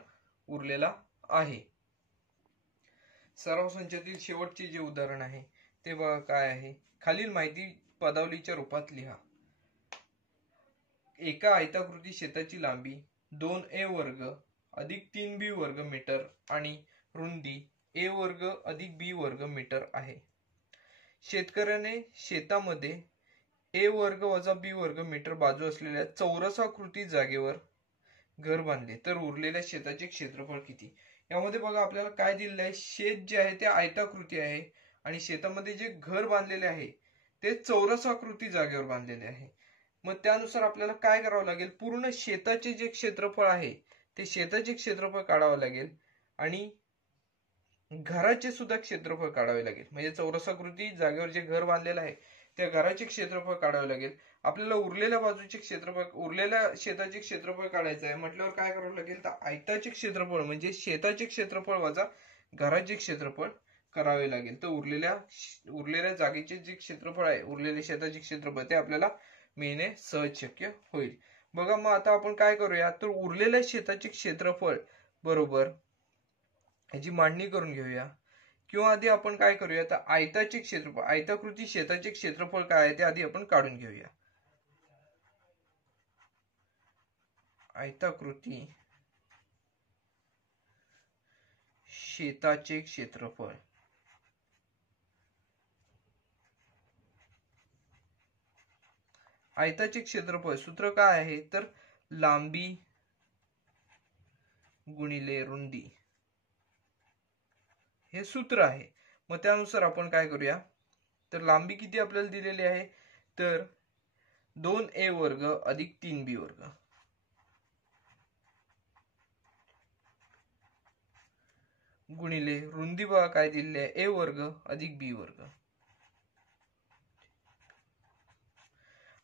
उरलेला आहे. सराव संचातील शेवटचे जे उदाहरण आहे ते बघा काय आहे. खालील माहिती पदावलीच्या रूपात लिहा. एका आयताकृती शेताची लांबी 2a वर्ग अधिक 3b वर्ग मीटर आणि रुंदी a वर्ग अधिक b वर्ग मीटर आहे. शेतकऱ्याने शेतामध्ये a वर्ग वजा b वर्ग मीटर बाजू असलेल्या चौरसाकृती जागेवर घर बांधले तर उरलेल्या शेताचे क्षेत्रफळ किती. यामध्ये बघा आपल्याला काय दिलेलं आहे. शेत जे आहे ते आयताकृती आहे आणि शेतामध्ये जे घर बांधलेले आहे ते चौरसाकृती जागेवर बांधलेले आहे. मग त्यानुसार आपल्याला काय करावं लागेल पूर्ण शेताचे जे क्षेत्रफळ आहे ते शेताचे क्षेत्रफळ काढावं लागेल आणि घराचे सुद्धा क्षेत्रफळ काढावे लागेल. म्हणजे चौरसाकृती जागेवर जे घर बांधलेलं आहे त्या घराचे क्षेत्रफळ काढावे लागेल. आपल्याला उरलेल्या बाजूचे क्षेत्रफळ उरलेल्या शेताचे क्षेत्रफळ काढायचं आहे म्हटल्यावर काय करावं लागेल तर आयताचे क्षेत्रफळ म्हणजे शेताचे क्षेत्रफळ वजा घराचे क्षेत्रफळ करावे लागेल. तर उरलेल्या जागेचे जे क्षेत्रफळ आहे उरलेल्या शेताचे क्षेत्रफळ ते आपल्याला मिळणे सहज शक्य होईल. बघा मग आता आपण काय करूया तर उरलेल्या शेताचे क्षेत्रफळ बरोबर याची मांडणी करून घेऊया. किंवा आधी आपण काय करूया तर आयताचे क्षेत्रफळ आयताकृती शेताचे क्षेत्रफळ काय आहे ते आधी आपण काढून घेऊया. आयताकृती शेताचे क्षेत्रफळ आयताचे क्षेत्रफळ सूत्र काय आहे तर लांबी गुणिले रुंदी हे सूत्र आहे. मग त्यानुसार आपण काय करूया तर लांबी किती आपल्याला दिलेली आहे तर 2a वर्ग अधिक 3b वर्ग गुणिले रुंदी बघा काय दिलेली आहे a वर्ग अधिक b वर्ग.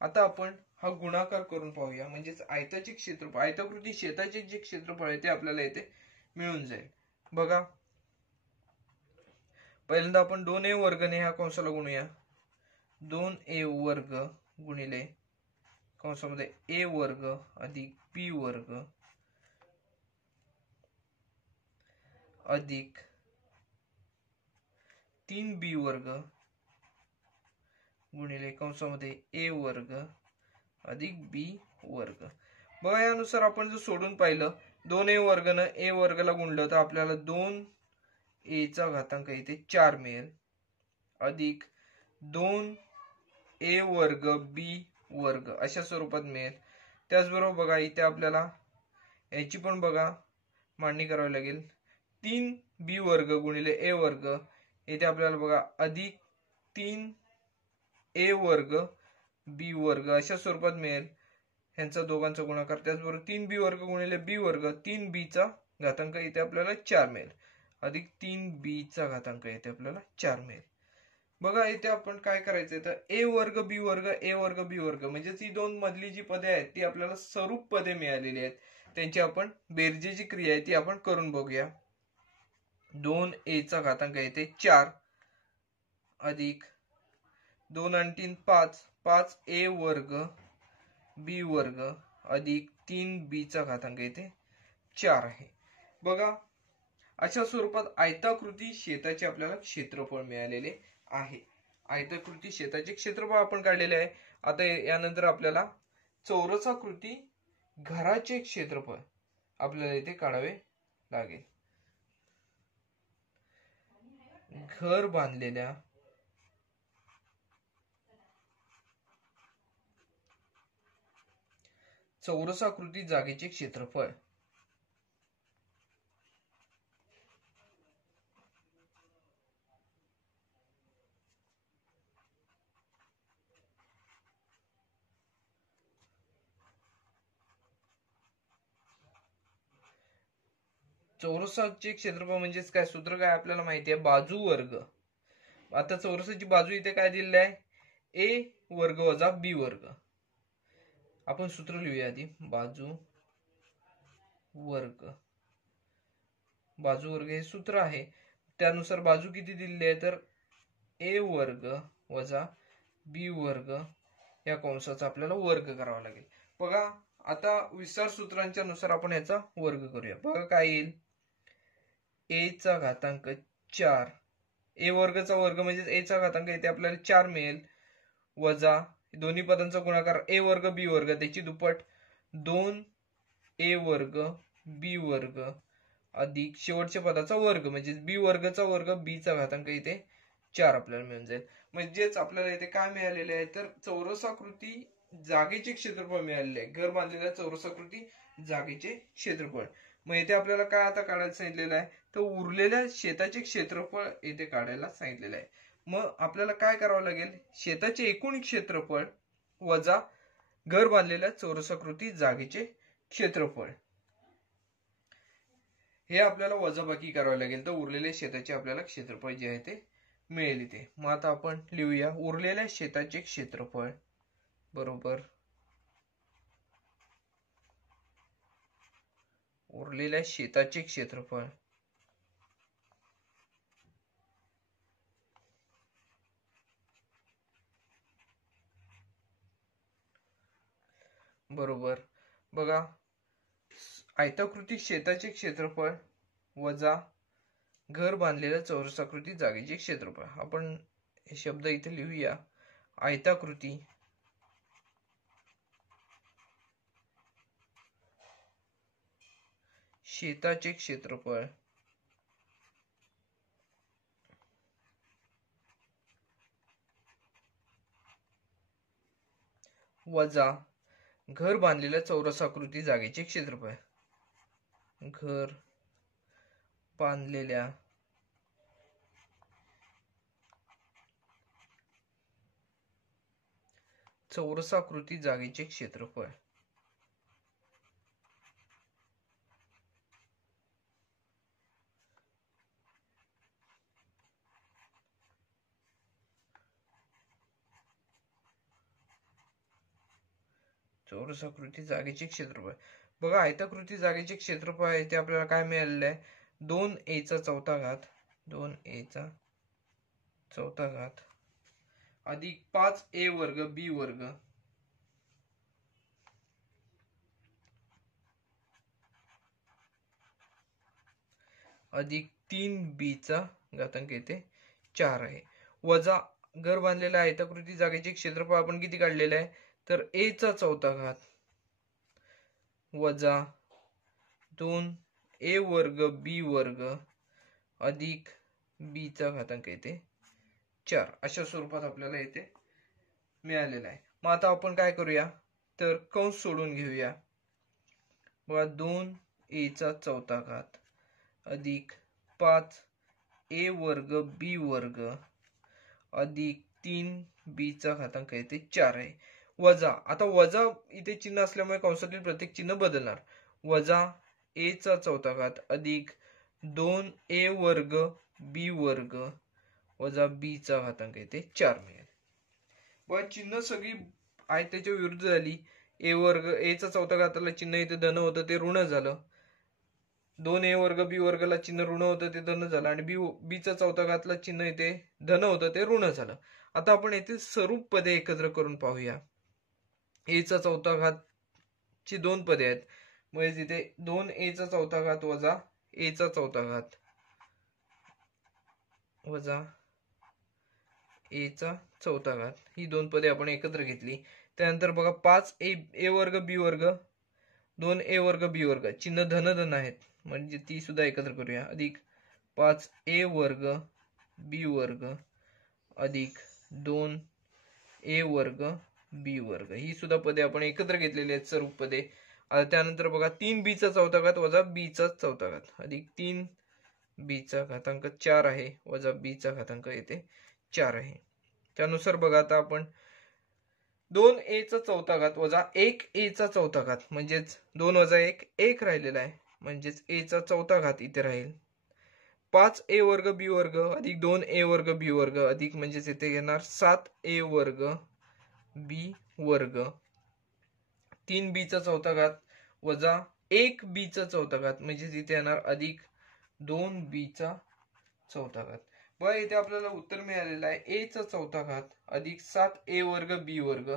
आता आपण हा गुणाकार करून पाहूया म्हणजेच आयताचे क्षेत्रफळ आयताकृती शेताचे जे क्षेत्रफळ आहे ते आपल्याला इथे मिळून जाईल. बघा पहिल्यांदा आपण 2a वर्गने ह्या कंसाला गुणूया. 2a वर्ग गुणिले कंसामध्ये a वर्ग अधिक b वर्ग अधिक 3b वर्ग गुणिले कंसामध्ये a वर्ग अधिक b वर्ग. बघा यानुसार आपण जर सोडून पाहिलं 2a वर्गनं a वर्गला गुणलं तर आपल्याला 2a चा घातांक इथे 4 मिळेल अधिक 2a वर्ग b वर्ग अशा स्वरूपात मिळेल. त्याचबरोबर बघा इथे आपल्याला याची पण बघा मांडणी करावी लागेल. 3b वर्ग गुणिले a वर्ग इथे आपल्याला बघा अधिक 3a वर्ग b वर्ग अशा स्वरूपात मिळेल ह्यांचा दोघांचा गुणाकार. त्याचबरोबर 3b वर्ग गुणिले b वर्ग 3b चा घातांक इथे आपल्याला 4 मिळेल अधिक 3b चा घातांक इथे आपल्याला 4 मिळेल. बघा इथे आपण काय करायचंय तर a वर्ग b वर्ग a वर्ग b वर्ग म्हणजे ती दोन मधली जी पदे आहेत ती आपल्याला स्वरूप पदे मिळालेली आहेत त्यांची आपण बेरजेची क्रिया आहे ती आपण करून बघूया. 2a चा घातांक येते 4 अधिक 2 आणि 3 5 5a वर्ग b वर्ग अधिक 3b चा घातांक येते 4 आहे. बघा अशा स्वरूपात आयताकृती शेताचे आपल्याला क्षेत्रफळ मिळालेले आहे. आयताकृती शेताचे क्षेत्रफळ आपण काढलेले आहे. आता यानंतर आपल्याला चौरसाकृती घराचे क्षेत्रफळ आपल्याला इथे काढावे लागेल. घर बांधलेल्या चौरसाकृती जागेचे क्षेत्रफळ चौरसाचे क्षेत्रफळ म्हणजेच काय, सूत्र काय आपल्याला माहिती आहे, बाजू वर्ग. आता चौरसाची बाजू इथे काय दिलेली आहे, ए वर्ग वजा बी वर्ग. आपण सूत्र लिहूया आधी, बाजू वर्ग. बाजू वर्ग हे सूत्र आहे, त्यानुसार बाजू किती दिलेली आहे, तर ए वर्ग वजा बी वर्ग या कंसाचा आपल्याला वर्ग करावा लागेल. बघा आता विस्तार सूत्रांच्या नुसार आपण याचा वर्ग करूया. बघा काय येईल, ए चा घातांक 4, ए वर्गचा वर्ग म्हणजे ए चा घातांक इथे आपल्याला 4 मिळेल, वजा दोन्ही पदांचा गुणाकार ए वर्ग बी वर्ग त्याची दुप्पट 2 ए वर्ग बी वर्ग अधिक शेवटच्या पदाचा वर्ग म्हणजे बी वर्गचा वर्ग, बी चा घातांक इथे 4 आपल्याला मिळून जाईल. म्हणजेच आपल्याला इथे काय मिळालेले आहे, तर चौरसाकृती जागेचे क्षेत्रफळ मिळालेले आहे, घर बांधलेल्या चौरसाकृती जागेचे क्षेत्रफळ. मग इथे आपल्याला काय आता काढायला सांगितलेलं आहे, तर उरलेल्या शेताचे क्षेत्रफळ इथे काढायला सांगितलेलं आहे. मग आपल्याला काय करावं लागेल, शेताचे एकूण क्षेत्रफळ वजा घर बांधलेल्या चौरसाकृती जागेचे क्षेत्रफळ हे आपल्याला वजाबाकी करावे लागेल. तर उरलेल्या शेताचे आपल्याला क्षेत्रफळ जे आहे ते मिळेल इथे. मग आता आपण लिहूया, उरलेल्या शेताचे क्षेत्रफळ बरोबर उरलेल्या शेताचे क्षेत्रफळ बरोबर. बघा आयताकृती शेताचे क्षेत्रफळ वजा घर बांधलेल्या चौरसाकृती जागेचे क्षेत्रफळ. आपण हे शब्द इथे लिहूया, आयताकृती शेताचे क्षेत्रफळ वजा घर बांधलेल्या चौरसाकृती जागेचे क्षेत्रफळ. घर बांधलेल्या चौरसाकृती जागेचे क्षेत्रफळ चौरसाकृती जागेचे क्षेत्रफळ. बघा आयताकृती जागेचे क्षेत्रफळ आहे ते आपल्याला काय मिळालेलं आहे, 2a चा चौथा घात 2a चा चौथा घात अधिक 5a वर्ग बी वर्ग अधिक 3b चा घातांक येथे 4 आहे, वजा घर बांधलेल्या आयताकृती जागेचे क्षेत्रफळ आपण किती काढलेलं आहे, तर a चा चौथा घात वजा 2a वर्ग बी वर्ग अधिक b चा घातांक येथे 4 अशा स्वरूपात आपल्याला येथे मिळालेला आहे. मग आता आपण काय करूया, तर कंस सोडून घेऊया. बघा 2a चा चौथा घात अधिक 5a वर्ग बी वर्ग अधिक 3b चा घातांक येथे 4 आहे, वजा आता वजा इथे चिन्ह असल्यामुळे कंसातील प्रत्येक चिन्ह बदलणार, वजा a चा चौथा घात अधिक 2a वर्ग बी वर्ग वजा b चा घातांक येथे 4 मिळेल. व चिन्ह सगळी आहे त्याच्या विरुद्ध झाली. a वर्ग a चा चौथा घाताला चिन्ह इथे धन होतं ते ऋण झालं, 2a वर्ग बी वर्गला चिन्ह ऋण होतं ते धन झालं आणि बी चा चौथा घातला चिन्ह इथे धन होतं ते ऋण झालं. आता आपण येथे स्वरूप पदे एकत्र करून पाहूया. a चा चौथा घात ची 2 पदे आहेत, म्हणजे इथे 2a चा चौथा घात वजा a चा चौथा घात वजा a चा चौथा घात ही 2 पदे आपण एकत्र घेतली. त्यानंतर बघा 5a वर्ग बी वर्ग 2a वर्ग बी वर्ग चिन्ह धन धन आहेत म्हणजे ती सुद्धा एकत्र करूया, अधिक 5a वर्ग बी वर्ग अधिक 2a वर्ग बी वर्ग, ही सुद्धा पदे आपण एकत्र घेतलेली आहेत सर्व पदे. आता त्यानंतर बघा 3b चा चौथा घात वजा b चा चौथा घात अधिक 3b चा घातांक 4 आहे वजा b चा घातांक येथे 4 आहे. त्यानुसार बघा आता आपण 2a चा चौथा घात वजा 1a चा चौथा घात म्हणजेच 2 वजा 1 1 राहिलेला आहे, म्हणजेच a चा चौथा घात इथे राहील. 5a वर्ग b वर्ग अधिक 2a वर्ग b वर्ग अधिक म्हणजेच इथे येणार 7a वर्ग b वर्ग 3b चा चौथा घात वजा 1b चा चौथा घात म्हणजेच इथे येणार अधिक 2b चा चौथा घात. बघा इथे आपल्याला उत्तर मिळालेलं आहे a चा चौथा घात अधिक 7a वर्ग b वर्ग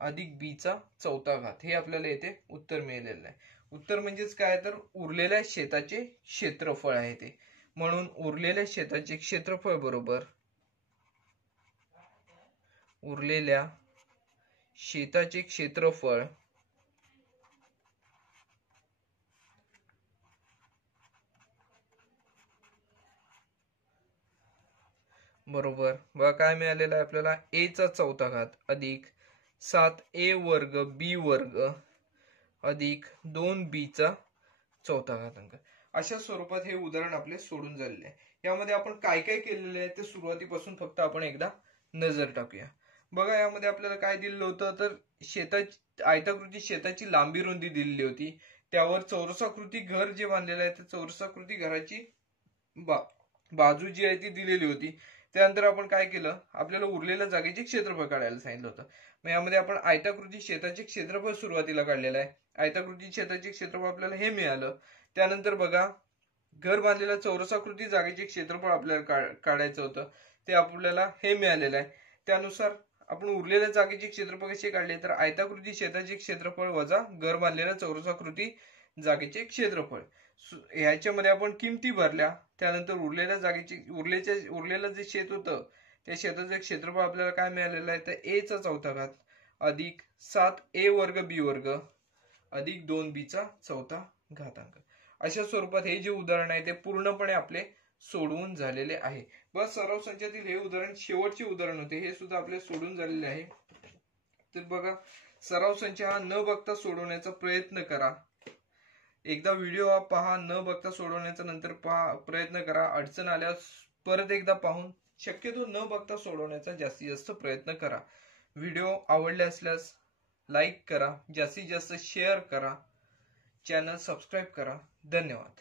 अधिक b चा चौथा घात, हे आपल्याला इथे उत्तर मिळालेलं आहे. उत्तर म्हणजेच काय तर उरलेल्या शेताचे क्षेत्रफळ आहे ते, म्हणून उरलेल्या शेताचे क्षेत्रफळ बरोबर उरलेल्या शेताचे क्षेत्रफळ बरोबर बघा काय मिळालेलं आहे आपल्याला a चा चौथा घात अधिक 7a वर्ग b वर्ग अधिक 2b चा चौथा घातांक. अशा स्वरूपात हे उदाहरण आपले सोडून झालेले आहे. यामध्ये आपण काय काय केलेले आहे ते सुरुवातीपासून फक्त आपण एकदा नजर टाकूया. बघा यामध्ये आपल्याला काय दिलेलं होतं तर शेताची आयताकृती शेताची लांबी रुंदी दिलेली होती, त्यावर चौरसाकृती घर जे बांधलेलं आहे त्या चौरसाकृती घराची बाजू जी आहे ती दिलेली होती. त्यानंतर आपण काय केलं, आपल्याला उरलेल्या जागेचे क्षेत्रफळ काढायला सांगितलं होतं. मग यामध्ये आपण आयताकृती शेताचे क्षेत्रफळ सुरुवातीला काढलेलं आहे. आयताकृती शेताचे क्षेत्रफळ आपल्याला हे मिळालं. त्यानंतर बघा घर बांधलेल्या चौरसाकृती जागेचे क्षेत्रफळ आपल्याला काढायचं होतं, ते आपल्याला हे मिळालेलं आहे. त्यानुसार आपण उरलेल्या जागेचे क्षेत्रफळ कसे काढले तर आयताकृती शेताचे क्षेत्रफळ वजा घर बांधलेल्या चौरसाकृती जागेचे क्षेत्रफळ, ह्याच्यामध्ये आपण किमती भरल्या. त्यानंतर उरलेल्या जागेची उरलेलं जे शेत होतं त्या शेताचे क्षेत्रफळ आपल्याला काय मिळालेलं आहे तर a चा चौथा घात अधिक 7a वर्ग b वर्ग अधिक 2b चा चौथा घातांक. अशा स्वरूपात हे जे उदाहरण आहे ते पूर्णपणे आपले सोडवून झालेले आहे. बस सराव संचातील हे उदाहरण शेवटचे उदाहरण होते, हे सुद्धा आपले सोडून झालेले आहे. तर बघा सराव संच हा न बघता सोडवण्याचा प्रयत्न करा. एकदा व्हिडिओ पहा, न बघता सोडवण्याचा नंतर प्रयत्न करा. अडचण आल्यास परत एकदा पाहून शक्यतो न बघता सोडवण्याचा जास्तीत जास्त प्रयत्न करा. व्हिडिओ आवडले असल्यास लाईक करा, जास्तीत जास्त शेअर करा, चॅनल सबस्क्राईब करा. धन्यवाद.